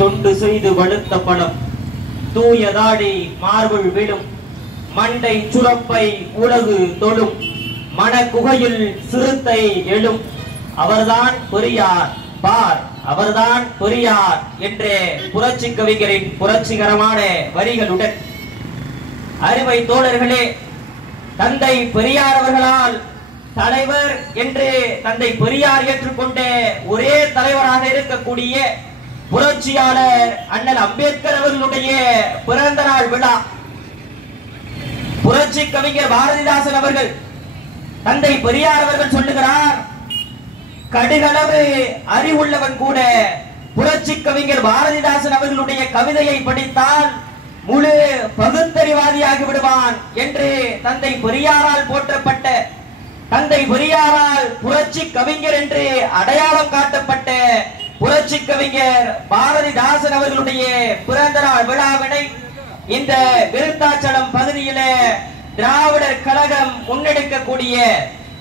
தொண்டு செய்து வலுத்த படம் தூயதாடி மார்புள் விழும் மண்டை சுரப்பை உலகு தொழும் மனக்குகையில் சிறுத்தை எழும் அவர்தான் பெரியார் பார் அவர்தான் பெரியார் என்றே புரட்சி கவிஞரின் புரட்சிகரமான வரிகளுடன் அருமை தோழர்களே, தந்தை பெரியார் அவர்களால் தலைவர் என்று தந்தை பெரியார் ஏற்றுக்கொண்ட ஒரே தலைவராக இருக்கக்கூடிய புரட்சியாளர் அண்ணல் அம்பேத்கர் அவர்களுடைய பிறந்த நாள் விழா. புரட்சி கவிஞர் பாரதிதாசன் அவர்கள் தந்தை பெரியார் அவர்கள் சொல்லுகிறார், கடுகளவு அறிவுள்ளவன் கூட புரட்சி கவிஞர் பாரதிதாசன் அவர்களுடைய கவிதையை படித்தால் முழு பகுத்தறிவாதியாகி விடுவான் என்று தந்தை பெரியாரால் போற்றப்பட்ட, தந்தை பெரியாரால் புரட்சி கவிஞர் என்று அடையாளம் காட்டப்பட்ட புரட்சி கவிஞர் பாரதிதாசன் அவர்களுடைய பிறந்த நாள் விழாவினை இந்த விருத்தாச்சலம் பகுதியில திராவிடர் கழகம் முன்னெடுக்கக்கூடிய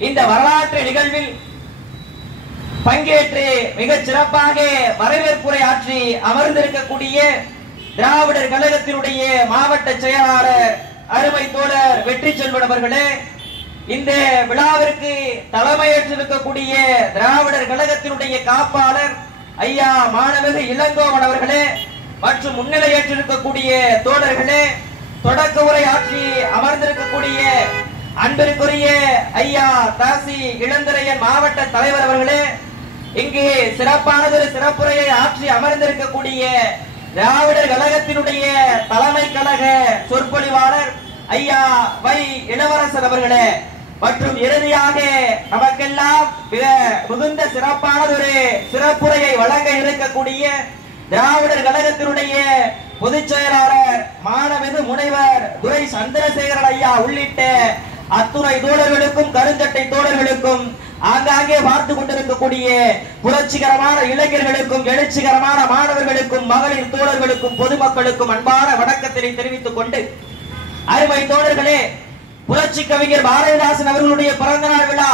இந்த வரலாற்று நிகழ்வில் பங்கேற்று மிக சிறப்பாக வரவேற்புரை ஆற்றி அமர்ந்திருக்கக்கூடிய திராவிடர் கழகத்தினுடைய மாவட்ட செயலாளர் அருமை தோழர் வெற்றி செல்வன் அவர்களே, இந்த விழாவிற்கு தலைமையேற்றிருக்கக்கூடிய திராவிடர் கழகத்தினுடைய காப்பாளர் ஐயா மாணவகு இளங்கோவன் அவர்களே மற்றும் முன்னிலையேற்றிருக்கக்கூடிய தோழர்களே, தொடக்க உரை ஆற்றி அமர்ந்திருக்கக்கூடிய அன்பிற்குரிய ஐயா தாசி இளந்திரையன் மாவட்ட தலைவர் அவர்களே, இங்கு சிறப்பானதொரு சிறப்புரையை ஆற்றி அமர்ந்திருக்கக்கூடிய திராவிடர் கழகத்தினுடைய தலைமை கழக சொற்பொழிவாளர் ஐயா வை இளவரசர் அவர்களே, மற்றும் இறுதியாக நமக்கெல்லாம் மிகுந்த சிறப்பானதொரு சிறப்புரையை வழங்க இருக்கக்கூடிய திராவிடர் கழகத்தினுடைய பொதுச் செயலாளர் மாணவகு முனைவர் துரை சந்திரசேகரன் ஐயா உள்ளிட்ட அத்துணை தோழர்களுக்கும் கருஞ்சட்டை தோழர்களுக்கும் ஆங்காங்கே பார்த்து கொண்டிருக்கக்கூடிய புரட்சிகரமான இளைஞர்களுக்கும் எழுச்சிகரமான மாணவர்களுக்கும் மகளிர் தோழர்களுக்கும் பொதுமக்களுக்கும் அன்பான வணக்கத்தினை தெரிவித்துக் கொண்டு, அருமை தோழர்களே, புரட்சி கவிஞர் பாரதிதாசன் அவர்களுடைய பிறந்த நாள் விழா,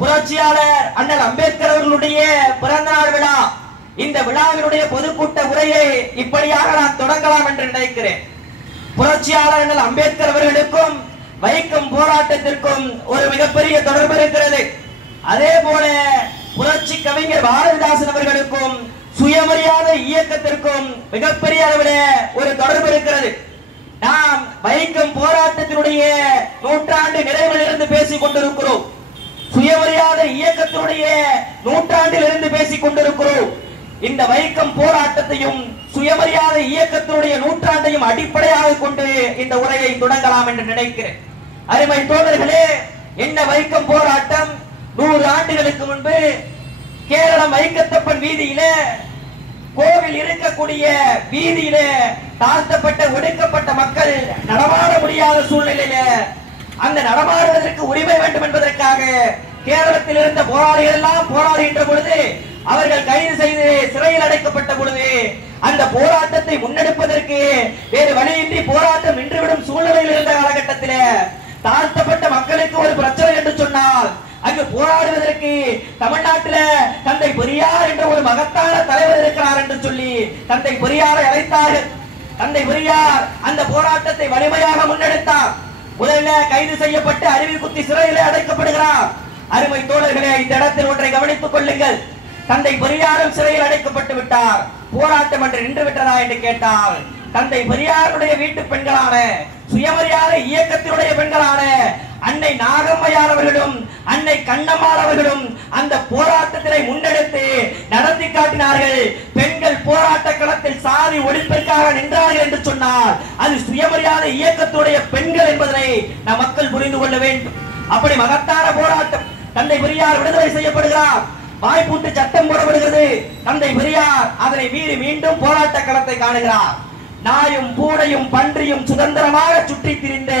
புரட்சியாளர் அண்ணல் அம்பேத்கர் அவர்களுடைய பிறந்த நாள் விழா. இந்த விழாவினுடைய பொதுக்கூட்ட உரையை இப்படியாக நான் தொடங்கலாம் என்று நினைக்கிறேன். புரட்சியாளர் அண்ணல் அம்பேத்கர் அவர்களுக்கும் வைக்கம் போராட்டத்திற்கும் ஒரு மிகப்பெரிய தொடர்பு இருக்கிறது. அதே போல புரட்சி கவிஞர் பாரதிதாசன் அவர்களுக்கும் சுயமரியாதை இயக்கத்திற்கும் மிகப்பெரிய அளவில் ஒரு தொடர்பு இருக்கிறது. நாம் வைக்கம் போராட்டத்தினுடைய நூற்றாண்டு நிறைவில் இருந்து பேசிக் கொண்டிருக்கிறோம். சுயமரியாதை இயக்கத்தினுடைய நூற்றாண்டில் இருந்து பேசிக் கொண்டிருக்கிறோம். இந்த வைக்கம் போராட்டத்தையும் சுயமரியாதை இயக்கத்தினுடைய நூற்றாண்டையும் அடிப்படையாக கொண்டு இந்த உரையை தொடங்கலாம் என்று நினைக்கிறேன். அருமை தோழர்களே, என்ன வைக்கம் போராட்டம்? 100 ஆண்டுகளுக்கு முன்பு கேரளம் வைக்கத்தப்பன் வீதியில, கோவில் இருக்கக்கூடிய வீதியில தாழ்த்தப்பட்ட ஒடுக்கப்பட்ட மக்கள் நடமாட முடியாத சூழ்நிலையில அந்த நடமாடுவதற்கு உரிமை வேண்டும் என்பதற்காக கேரளத்தில் இருந்த போராளிகள் எல்லாம் போராடுகின்ற பொழுது, அவர்கள் கைது செய்து சிறையில் அடைக்கப்பட்ட பொழுது, அந்த போராட்டத்தை முன்னெடுப்பதற்கு வேறு வழியின்றி போராட்டம் நின்றுவிடும் சூழ்நிலையில் இருந்த காலகட்டத்தில் தாழ்த்தப்பட்ட மக்களுக்கு ஒரு பிரச்சனை என்று சொன்னால் அங்கு போராடுவதற்கு தமிழ்நாட்டில் தந்தை பெரியார் என்ற ஒரு மகத்தான தலைவர் இருக்கிறார் என்று சொல்லி தந்தை பெரியாரை அழைத்தார்கள். தந்தை பெரியார் அந்த போராட்டத்தை வலிமையாக முன்னெடுத்தார். முதல்ல கைது செய்யப்பட்டு அருவி குத்தி சிறையிலே அடைக்கப்படுகிறார். அருமை தோழர்களே, இந்த இடத்தில் ஒன்றை கவனித்துக் கொள்ளுங்கள். தந்தை பெரியாரும் சிறையில் அடைக்கப்பட்டு விட்டார். போராட்டம் என்று நின்று விட்டதா என்று கேட்டால், தந்தை பெரியாருடைய வீட்டு பெண்களான சுயமரியாதை இயக்கத்தினுடைய பெண்களான அன்னை நாகம்மையார் அவர்களும் அன்னை கண்ணம்மாள் அவர்களும் அந்த போராட்டத்தினை முன்னெடுத்து நடத்தி காட்டினார்கள். பெண்கள் போராட்ட களத்தில் சாதி ஒழிப்பிற்காக நின்றார்கள் என்று சொன்னார், அது சுயமரியாதை இயக்கத்துடைய பெண்கள் என்பதனை நம் மக்கள் புரிந்து கொள்ள வேண்டும். அப்படி மகத்தான போராட்டம். தந்தை பெரியார் விடுதலை செய்யப்படுகிறார். வாய்ப்பூட்டு சட்டம் போடப்படுகிறது. தந்தை பெரியார் அதனை மீறி மீண்டும் போராட்ட களத்தை காணுகிறார். நாயும் பூனையும் பன்றியும் சுதந்திரமாக சுற்றி திரிந்த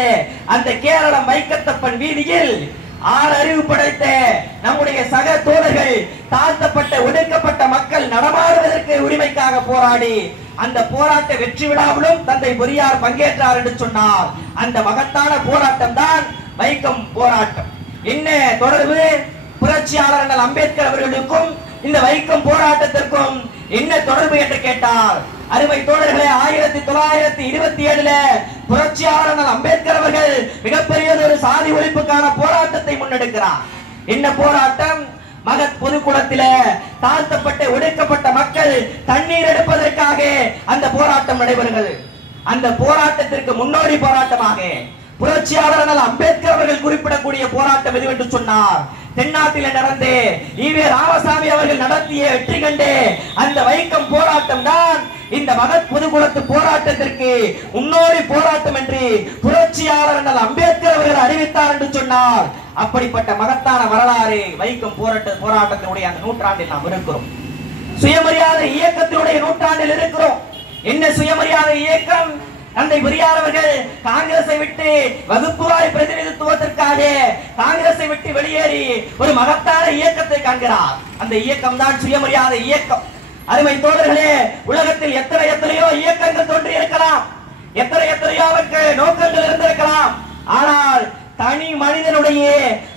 அந்த கேரளம் வைக்கத்தப்பன் வீதியில் 6 அறிவு படைத்த நம்முடைய சக தோழர்கள், தாழ்த்தப்பட்ட ஒடுக்கப்பட்ட மக்கள் நடமாடுவதற்கு உரிமைக்காக போராடி அந்த போராட்ட வெற்றி விழாவிலும் தந்தை பெரியார் பங்கேற்றார் என்று சொன்னார். அந்த மகத்தான போராட்டம் தான் வைக்கம் போராட்டம். என்ன தொடர்பு? புரட்சியாளர் அம்பேத்கர் அவர்களுக்கும் இந்த வைக்கம் போராட்டத்திற்கும் என்ன தொடர்பு என்று கேட்டால், அருமை தோழர்களே, 1927 புரட்சியாளர் அம்பேத்கர் அவர்கள் மிகப்பெரிய ஒரு சாதி ஒழிப்புக்கான போராட்டத்தை முன்னெடுக்கிறார். என்ன போராட்டம்? மகத் பொதுக்குளத்தில தாழ்த்தப்பட்ட ஒடுக்கப்பட்ட மக்கள் தண்ணீர் எடுப்பதற்காக அந்த போராட்டம் நடைபெறுகிறது. அந்த போராட்டத்திற்கு முன்னோடி போராட்டமாக புரட்சியாளர் அம்பேத்கர் அவர்கள் குறிப்பிடக்கூடிய போராட்டம் எதுவென்று சொன்னார், தென்னாட்டில் நடந்த ஈவே ராமசாமி அவர்கள் நடத்திய வெற்றி கண்டு அந்த வைக்கம் போராட்டம் தான் இந்த மகத் பொதுக்குளத்து போராட்டத்திற்கு முன்னோடி போராட்டம் என்று புரட்சியாளர் அம்பேத்கர் அவர்கள் அறிவித்தார் என்று சொன்னார். அப்படிப்பட்ட மகத்தான வரலாறு வைக்கம் போராட்டத்தினுடைய அந்த நூற்றாண்டில் நாம் இருக்கிறோம். சுயமரியாதை இயக்கத்தினுடைய நூற்றாண்டில் இருக்கிறோம். என்ன சுயமரியாதை இயக்கம்? தந்தை பெரியார் அவர்கள் காங்கிரஸை விட்டு வகுப்புவாரி பிரதிநிதித்துவத்திற்காக காங்கிரஸை விட்டு வெளியேறி ஒரு மகத்தான இயக்கத்தை காண்கிறார். அந்த இயக்கம் தான் சுயமரியாதை இயக்கம். அருமை தோழர்களே, உலகத்தில் எத்தனையோ இயக்கங்கள் தோன்றி இருக்கலாம், எத்தனையோ நோக்கங்கள் இருந்திருக்கலாம். ஆனால் தனி மனிதனுடைய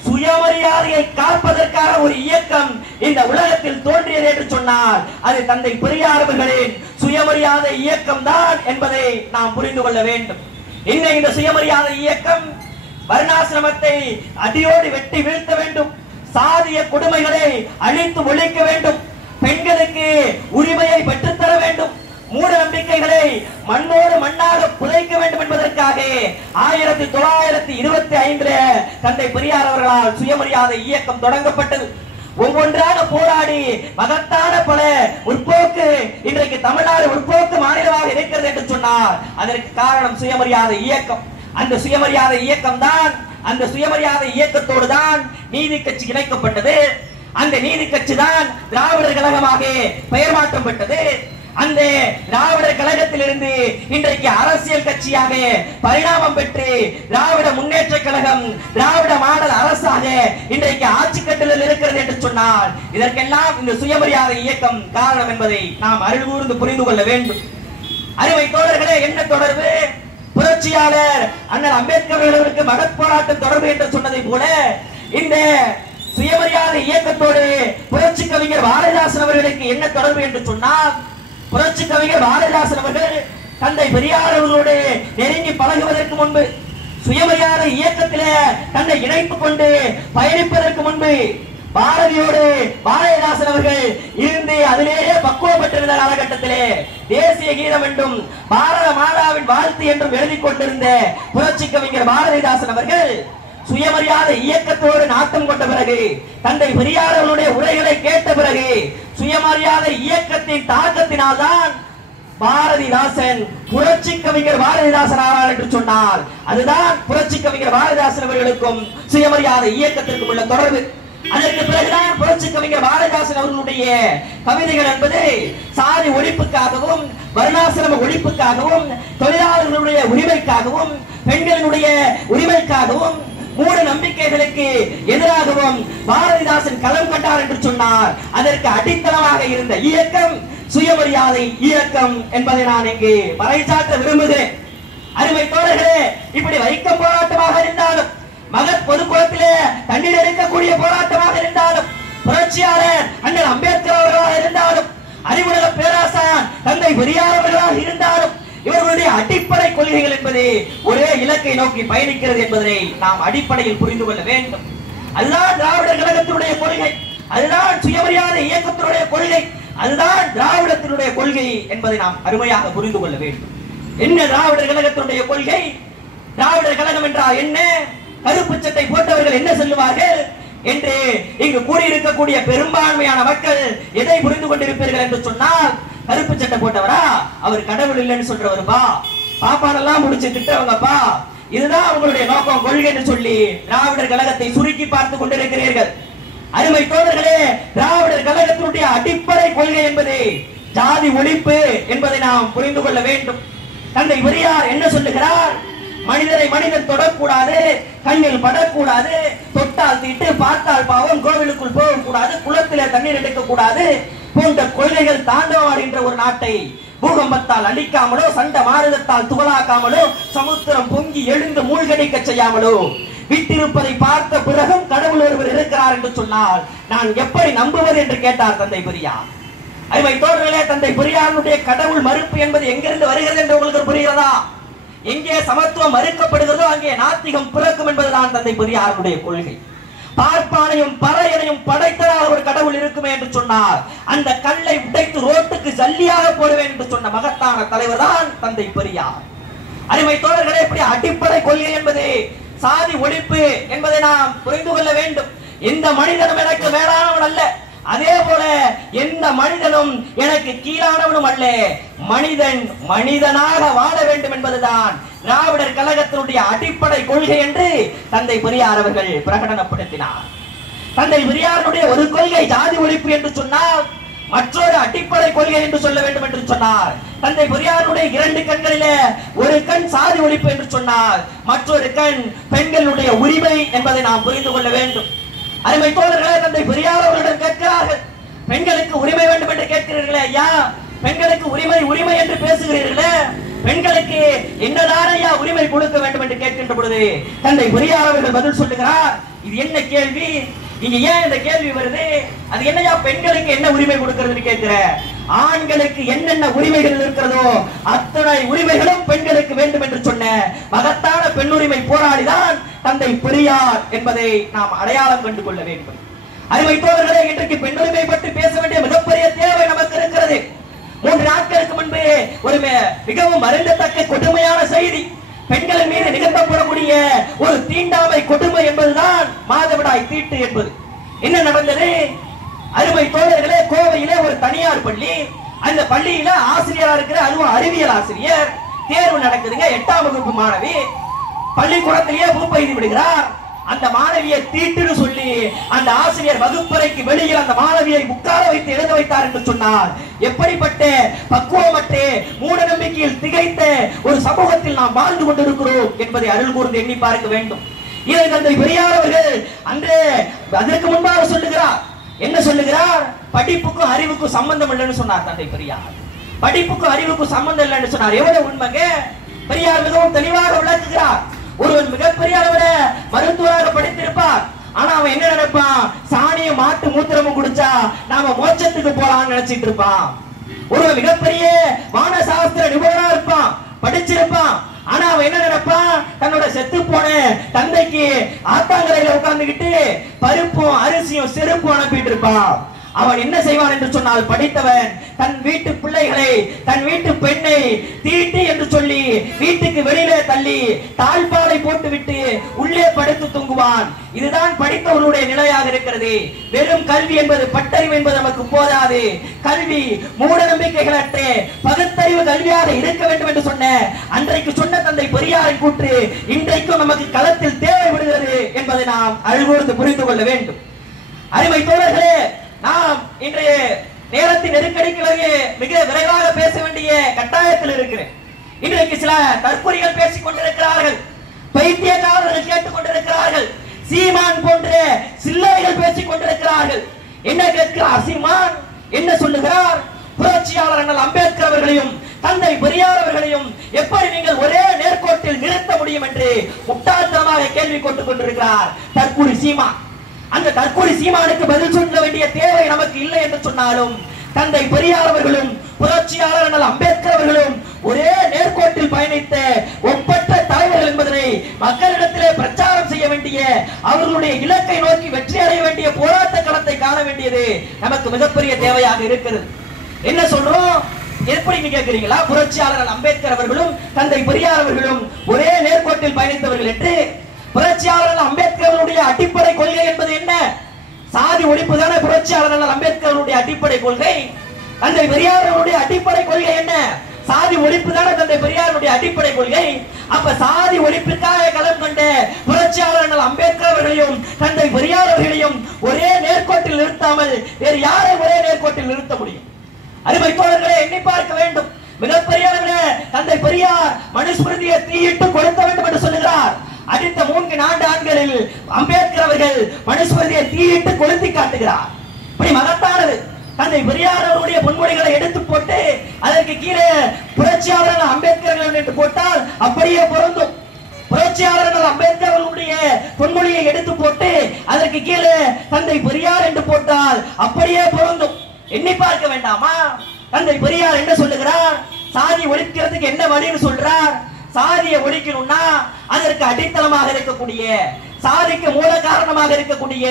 சுயமரியாதையை காப்பதற்கான ஒரு இயக்கம் இந்த உலகத்தில் தோன்றியது என்று சொன்னால் அது தந்தை பெரியார் அவர்களின் சுயமரியாதை இயக்கம் தான் என்பதை நாம் புரிந்து கொள்ள வேண்டும். இன்னும் இந்த சுயமரியாதை இயக்கம் வர்ணாசிரமத்தை அடியோடு வெட்டி வீழ்த்த வேண்டும், சாதிய கொடுமைகளை அழித்து ஒழிக்க வேண்டும், பெண்களுக்கு உரிமையை பெற்றுத்தர வேண்டும், மூட நம்பிக்கைகளை மண்ணோடு மண்ணாக புதைக்க வேண்டும் என்பதற்காக 1925 தந்தை பெரியார் அவர்களால் சுயமரியாதை இயக்கம் தொடங்கப்பட்டது. ஒவ்வொன்றாக போராடி மகத்தான பல முற்போக்கு இன்றைக்கு தமிழ்நாடு முற்போக்கு மாநிலமாக இருக்கிறது என்று சொன்னார். அதற்கு காரணம் சுயமரியாதை இயக்கம். அந்த சுயமரியாதை இயக்கம் தான், அந்த சுயமரியாதை இயக்கத்தோடு தான் நீதி கட்சி இணைக்கப்பட்டது. அந்த நீதி கட்சி தான் திராவிடர் கழகமாக பெயர் மாற்றம் பெற்றது. அந்த திராவிடர் கழகத்திலிருந்து இன்றைக்கு அரசியல் கட்சியாக பரிணாமம் பெற்று திராவிட முன்னேற்ற கழகம் திராவிட மாடல் அரசாக இன்றைக்கு ஆட்சி கட்டிலில் இருக்கிறது என்று சொன்னால் இதற்கெல்லாம் இந்த சுயமரியாதை இயக்கம் காரணம் என்பதை நாம் அருள் கூர்ந்து புரிந்து கொள்ள வேண்டும். அருமை தோழர்களே, என்ன தொடர்பு? புரட்சியாளர் அண்ணல் அம்பேத்கர் அவர்களுக்கு மகத் போராட்டம் தொடர்பு என்று சொன்னதை போல இந்த சுயமரியாதை இயக்கத்தோடு புரட்சி கவிஞர் பாரதிதாசன் அவர்களுக்கு என்ன தொடர்பு என்று சொன்னால், புரட்சி கவிஞர் பாரதிதாசன் அவர்கள் தந்தை பெரியார் அவர்களோடு நெருங்கி பழகுவதற்கு முன்பு, சுயமரியாதை இயக்கத்திலே தன்னை இணைத்துக் கொண்டு பயணிப்பதற்கு முன்பு பாரதியோடு பாரதிதாசன் அவர்கள் இருந்து அதிலேயே பக்குவப்பட்டிருந்த காலகட்டத்திலே தேசிய கீதம் என்றும் பாரத மாதாவின் வாழ்த்து என்றும் எழுதி கொண்டிருந்த புரட்சி கவிஞர் பாரதிதாசன் அவர்கள் சுயமரியாதை இயக்கத்தோடு நாட்டம் கொண்ட பிறகு, தந்தை பெரியார் அவர்களுடைய உரைகளை கேட்ட பிறகு, சுயமரியாதை இயக்கத்தின் தாக்கத்தினால் தான் பாரதிதாசன் புரட்சி கவிஞர் பாரதிதாசன் ஆனார் என்று சொன்னார். அதுதான் புரட்சி கவிஞர் பாரதிதாசன் அவர்களுக்கும் சுயமரியாதை இயக்கத்திற்கும் உள்ள தொடர்பு. அதற்கு பிறகுதான் புரட்சி கவிஞர் பாரதிதாசன் அவர்களுடைய கவிதைகள் என்பது சாதி ஒழிப்புக்காகவும் வர்ணாசிரம ஒழிப்புக்காகவும் தொழிலாளர்களுடைய உரிமைக்காகவும் பெண்களினுடைய உரிமைக்காகவும் மூட நம்பிக்கைகளுக்கு எதிராகவும் பாரதிதாசன் களம் கண்டார் என்று சொன்னார். அதற்கு அடித்தளமாக இருந்த இயக்கம் சுயமரியாதை இயக்கம் என்பதை நான் இங்கு பறைசாற்ற விரும்புகிறேன். அருமை தோழர்களே, இப்படி வைக்கம் போராட்டமாக இருந்தாலும், மகத் பொதுக்குளத்திலே தண்ணீர் எடுக்கக்கூடிய போராட்டமாக இருந்தாலும், புரட்சியாளர் அண்ணல் அம்பேத்கர் அவர்களாக இருந்தாலும், அறிவுலக பேராசான் தந்தை பெரியார் அவர்களாக இருந்தாலும், இவர்களுடைய அடிப்படை கொள்கைகள் என்பது ஒரே இலக்கை நோக்கி பயணிக்கிறது என்பதை நாம் அடிப்படையில் புரிந்து கொள்ள வேண்டும். அதுதான் திராவிடர் கழகத்தினுடைய கொள்கை, அதுதான் சுயமரியாதை இயக்கத்தினுடைய கொள்கை, அதுதான் திராவிடத்தினுடைய கொள்கை என்பதை நாம் அருமையாக புரிந்து கொள்ள வேண்டும். என்ன திராவிடர் கழகத்தினுடைய கொள்கை? திராவிடர் கழகம் என்றால் என்ன? கருப்பு சட்டை போட்டவர்கள் என்ன சொல்லுவார்கள் என்று இங்கு கூடியிருக்கக்கூடிய பெரும்பான்மையான மக்கள் எதை புரிந்து கொண்டிருப்பீர்கள் என்று சொன்னால், கருப்பு சட்டை போட்டவரா அவர் கடவுள் இல்லைன்னு சொல்றவருப்பா, பாப்பானெல்லாம் முடிச்சு திட்டவங்கப்பா, இதுதான் அவங்களுடைய நோக்கம், கொள்கை என்று சொல்லி திராவிடர் கழகத்தை சுருக்கி பார்த்து கொண்டிருக்கிறீர்கள். அருமை தோழர்களே, திராவிடர் கழகத்தினுடைய அடிப்படை கொள்கை என்பது ஜாதி ஒழிப்பு என்பதை நாம் புரிந்து கொள்ள வேண்டும். தந்தை பெரியார் என்ன சொல்லுகிறார்? மனிதரை மனிதன் தொடக்கூடாது, கண்ணில் படக்கூடாது, தொட்டால் தீட்டு, பார்த்தால் பாவம், கோவிலுக்குள் போகக்கூடாது, குளத்திலே தண்ணீர் எடுக்கக்கூடாது போன்ற கொள்கைகள் தாண்டவாடுகின்ற ஒரு நாட்டை பூகம்பத்தால் அழிக்காமலோ, சண்ட மாறுதத்தால் துகளாக்காமலோ, சமுத்திரம் பொங்கி எழுந்து மூழ்கடிக்க செய்யாமலோ விட்டிருப்பதை பார்த்த பிறகும் கடவுள் ஒருவர் இருக்கிறார் என்று சொன்னால் நான் எப்படி நம்புவது என்று கேட்டார் தந்தை பெரியார். அருமை தோழர்களே, தந்தை பெரியாருடைய கடவுள் மறுப்பு என்பது எங்கிருந்து வருகிறது என்று உங்களுக்கு புரிகிறதா? எங்கே சமத்துவம் மறுக்கப்படுகிறதோ அங்கே நாத்திகம் பிறக்கும் என்பதுதான் தந்தை பெரியாருடைய கொள்கை. பார்ப்பானையும் பறையனையும் படைத்ததாக ஒரு கடவுள் இருக்குமே என்று சொன்னார். அந்த கல்லை உடைத்து ரோட்டுக்கு ஜல்லியாக போடுவேன் என்று சொன்ன மகத்தான தலைவர் தான் தந்தை பெரியார். அருமை தோழர்களே, இப்படி அடிப்படை கொள்கை என்பது சாதி ஒழிப்பு என்பதை நாம் புரிந்து கொள்ள வேண்டும். எந்த மனிதனும் எனக்கு மேலானவன் அல்ல, அதே போல எந்த மனிதனும் எனக்கு கீழானவனும் அல்ல. மனிதன் மனிதனாக வாழ வேண்டும் என்பதுதான் திராவிடர் கழகத்தினுடைய அடிப்படை கொள்கை என்று தந்தை பெரியார் அவர்கள் பிரகடனப்படுத்தினார். தந்தை பெரியாருடைய ஒரு கொள்கை ஜாதி ஒழிப்பு என்று சொன்னால், மற்றொரு அடிப்படை கொள்கை என்று சொல்ல வேண்டும் என்று சொன்னார். தந்தை பெரியாருடைய இரண்டு கண்களிலே ஒரு கண் சாதி ஒழிப்பு என்று சொன்னார், மற்றொரு கண் பெண்களுடைய உரிமை என்பதை நாம் புரிந்து கொள்ள வேண்டும். அருமை தோழர்களே, தந்தை பெரியார் அவர்களிடம் கேட்கிறார்கள், பெண்களுக்கு உரிமை வேண்டும் என்று கேட்கிறீர்களே ஐயா, பெண்களுக்கு உரிமை உரிமை என்று பேசுகிறீர்களே, பெண்களுக்கு என்னதான் ஐயா உரிமை கொடுக்க வேண்டும் என்று கேட்கின்ற பொழுது தந்தை பெரியார் அவர்கள் பதில் சொல்லுகிறார், இது என்ன கேள்வி? இங்க ஏன் இந்த கேள்வி வருது? அது என்னையா பெண்களுக்கு என்ன உரிமை கொடுக்கிறது கேட்கிற? ஆண்களுக்கு என்னென்ன உரிமைகள் இருக்கிறதோ அத்தனை உரிமைகளும் பெண்களுக்கு வேண்டும் என்று சொன்ன மகத்தான பெண்ணுரிமை போராடிதான் தந்தை பெரியார் என்பதை நாம் அடையாளம் கண்டு கொள்ள வேண்டும். அருமை தோழர்களே, இன்றைக்கு பெண்ணுரிமை பற்றி பேச வேண்டிய மிகப்பெரிய தேவை நமக்கு இருக்கிறது. 3 நாட்களுக்கு முன்பு ஒரு மிகவும் வருந்தத்தக்க கொடுமையான செய்தி, பெண்களின் மீது நிகழ்த்தப்படக்கூடிய ஒரு தீண்டாமை கொடுமை என்பதுதான் மாதவிடாய் தீட்டு என்பது. என்ன நடந்தது? அருமை தோழர்களே, கோவையிலே ஒரு தனியார் பள்ளி, அந்த பள்ளியில ஆசிரியரா இருக்கிற, அதுவும் அறிவியல் ஆசிரியர், தேர்வு நடக்குதுங்க. 8ஆம் வகுப்பு மாணவி பள்ளிக்கூடத்திலேயே பூப்பெய்து விடுகிறார். அந்த மாணவியை தீட்டுன்னு சொல்லி அந்த ஆசிரியர் வகுப்பறைக்கு வெளியில் அந்த மாணவியை உட்கார வைத்து எழுத வைத்தார் என்று சொன்னார். எப்படிப்பட்ட பக்குவமற்ற மூட நம்பிக்கையில் திகைத்த ஒரு சமூகத்தில் நாம் வாழ்ந்து கொண்டிருக்கிறோம் என்பதை அருள் கூர்ந்து எண்ணி பார்க்க வேண்டும். இதை தந்தை பெரியார் அவர்கள் அன்றே அதற்கு முன்பாக சொல்லுகிறார். என்ன சொல்லுகிறார்? படிப்புக்கும் அறிவுக்கும் சம்பந்தம் இல்லைன்னு சொன்னார் தந்தை பெரியார். படிப்புக்கும் அறிவுக்கும் சம்பந்தம் இல்லைன்னு சொன்னார். எவ்வளவு உண்மைங்க? பெரியார் மிகவும் தெளிவாக விளக்குகிறார். ஒருவன் மிகப்பெரிய அளவுல மருத்துவராக படித்திருப்பார், ஆனா அவன் என்ன நினைப்பான்? சாணியும் மாட்டு மூத்திரமும் குடிச்சா நாம மோட்சத்துக்கு போலாம்னு நினைச்சிட்டு இருப்பான். ஒருவன் மிகப்பெரிய வானசாஸ்திர நிபுணரா இருப்பான், படிச்சிருப்பான், ஆனா அவன் என்ன நினைப்பான்? தன்னோட செத்து போன தந்தைக்கு ஆத்தாங்கரையில உட்கார்ந்துகிட்டு பருப்பும் அரிசியும் செருப்பும் அனுப்பிட்டு இருப்பான். அவன் என்ன செய்வான் என்று சொன்னால், படித்தவன் தன் வீட்டு பிள்ளைகளை, தன் வீட்டு பெண்ணை தீட்டு என்று சொல்லி வீட்டுக்கு வெளியிலே தள்ளி தாழ்பாலை போட்டுவிட்டு உள்ளே படுத்து தூங்குவான். இதுதான் படித்தவர்களுடைய நிலையாக இருக்கிறது. வெறும் கல்வி என்பது, பட்டறிவு என்பது நமக்கு போதாது. கல்வி மூட நம்பிக்கைகளற்ற பகுத்தறிவு கல்வியாக இருக்க வேண்டும் என்று சொன்ன அன்றைக்கு சொன்ன தந்தை பெரியாரின் கூற்று இன்றைக்கும் நமக்கு களத்தில் தேவைப்படுகிறது என்பதை நாம் அழுகூர்ந்து புரிந்து கொள்ள வேண்டும். அருமை தோழர்களே, நாம் இன்றைய நேரத்தின் நெருக்கடிக்கு மிக விரைவாக பேச வேண்டிய கட்டாயத்தில் இருக்கிறேன். இன்றைக்கு சில தற்கொலைகள் பேசிக் கொண்டிருக்கிறார்கள், பைத்தியக்காரர்கள் கேட்டுக் கொண்டிருக்கிறார்கள், சீமான் போன்ற சில்லறைகள் பேசிக் கொண்டிருக்கிறார்கள். என்ன கேட்கிறார் சீமான்? என்ன சொல்லுகிறார்? புரட்சியாளர் அண்ணல் அம்பேத்கர் அவர்களையும் தந்தை பெரியார் அவர்களையும் எப்படி நீங்கள் ஒரே நேர்கோட்டில் நிறுத்த முடியும் என்று முட்டாள்தனமாக கேள்வி கொண்டு கொண்டிருக்கிறார் தற்கொலை சீமான். அந்த தற்கொலை சீமானுக்கு பதில் சொல்ல வேண்டிய தேவை நமக்கு இல்லை என்று சொன்னாலும், தந்தை பெரியார் அவர்களும் புரட்சியாளர் அண்ணல் அம்பேத்கர் அவர்களும் ஒரே நேர்கோட்டில் பயணித்த ஒப்பற்ற தலைவர்கள் என்பதனை மக்களிடத்திலே பிரச்சாரம் செய்ய வேண்டிய, அவர்களுடைய இலக்கை நோக்கி வெற்றி அடைய வேண்டிய போராட்ட களத்தை காண வேண்டியது நமக்கு மிகப்பெரிய தேவையாக இருக்கிறது. என்ன சொல்றோம்? எப்படி கேட்கிறீங்களா? புரட்சியாளர் அம்பேத்கர் அவர்களும் தந்தை பெரியார் அவர்களும் ஒரே நேர்கோட்டில் பயணித்தவர்கள் என்று. புரட்சியாளர் அம்பேத்கருடைய அடிப்படை கொள்கை என்பது என்ன? சாதி ஒழிப்பு தானே புரட்சியாளர் அம்பேத்கருடைய அடிப்படை கொள்கை. தந்தை பெரியாருடைய அடிப்படை கொள்கை என்ன? சாதி ஒழிப்பு தானே தந்தை பெரியாருடைய அடிப்படை கொள்கை. அப்ப சாதி ஒழிப்புக்காக களம் கண்ட புரட்சியாளர் அம்பேத்கர் அவர்களையும் தந்தை பெரியார் அவர்களையும் ஒரே நேர்கோட்டில் நிறுத்தாமல் வேறு யாரை ஒரே நேர்கோட்டில் நிறுத்த முடியும்? அருமை தோழர்களே, எண்ணி பார்க்க வேண்டும். மிகப்பெரிய தந்தை பெரியார் மனுஸ்மிருதியை தீயிட்டு கொளுத்த வேண்டும் என்று சொல்லுகிறார். அடுத்த 3 ஆண்டுகளில் அம்பேத்கர் அவர்கள் மனுஸ்மிருதியை தீயிட்டு கொளுத்தி காட்டுகிறார். இப்படி மகத்தானது. தந்தை பெரியார் அவருடைய பொன்மொழிகளை எடுத்து போட்டு அதற்கு கீழே புரட்சியாளர் அம்பேத்கர் என்று போட்டால் அப்படியே பொருந்தும். புரட்சியாளர் அம்பேத்கர் அவருடைய பொன்மொழியை எடுத்து போட்டு அதற்கு கீழே தந்தை பெரியார் என்று போட்டால் அப்படியே பொருந்தும். எண்ணி பார்க்க வேண்டாமா? தந்தை பெரியார் என்ன சொல்லுகிறார்? சாதி ஒழிக்கிறதுக்கு என்ன வழின்னு சொல்றார்? சாதியை ஒழிக்கணும்னா அதற்கு அடித்தளமாக இருக்கக்கூடிய, சாதிக்கு மூல காரணமாக இருக்கக்கூடிய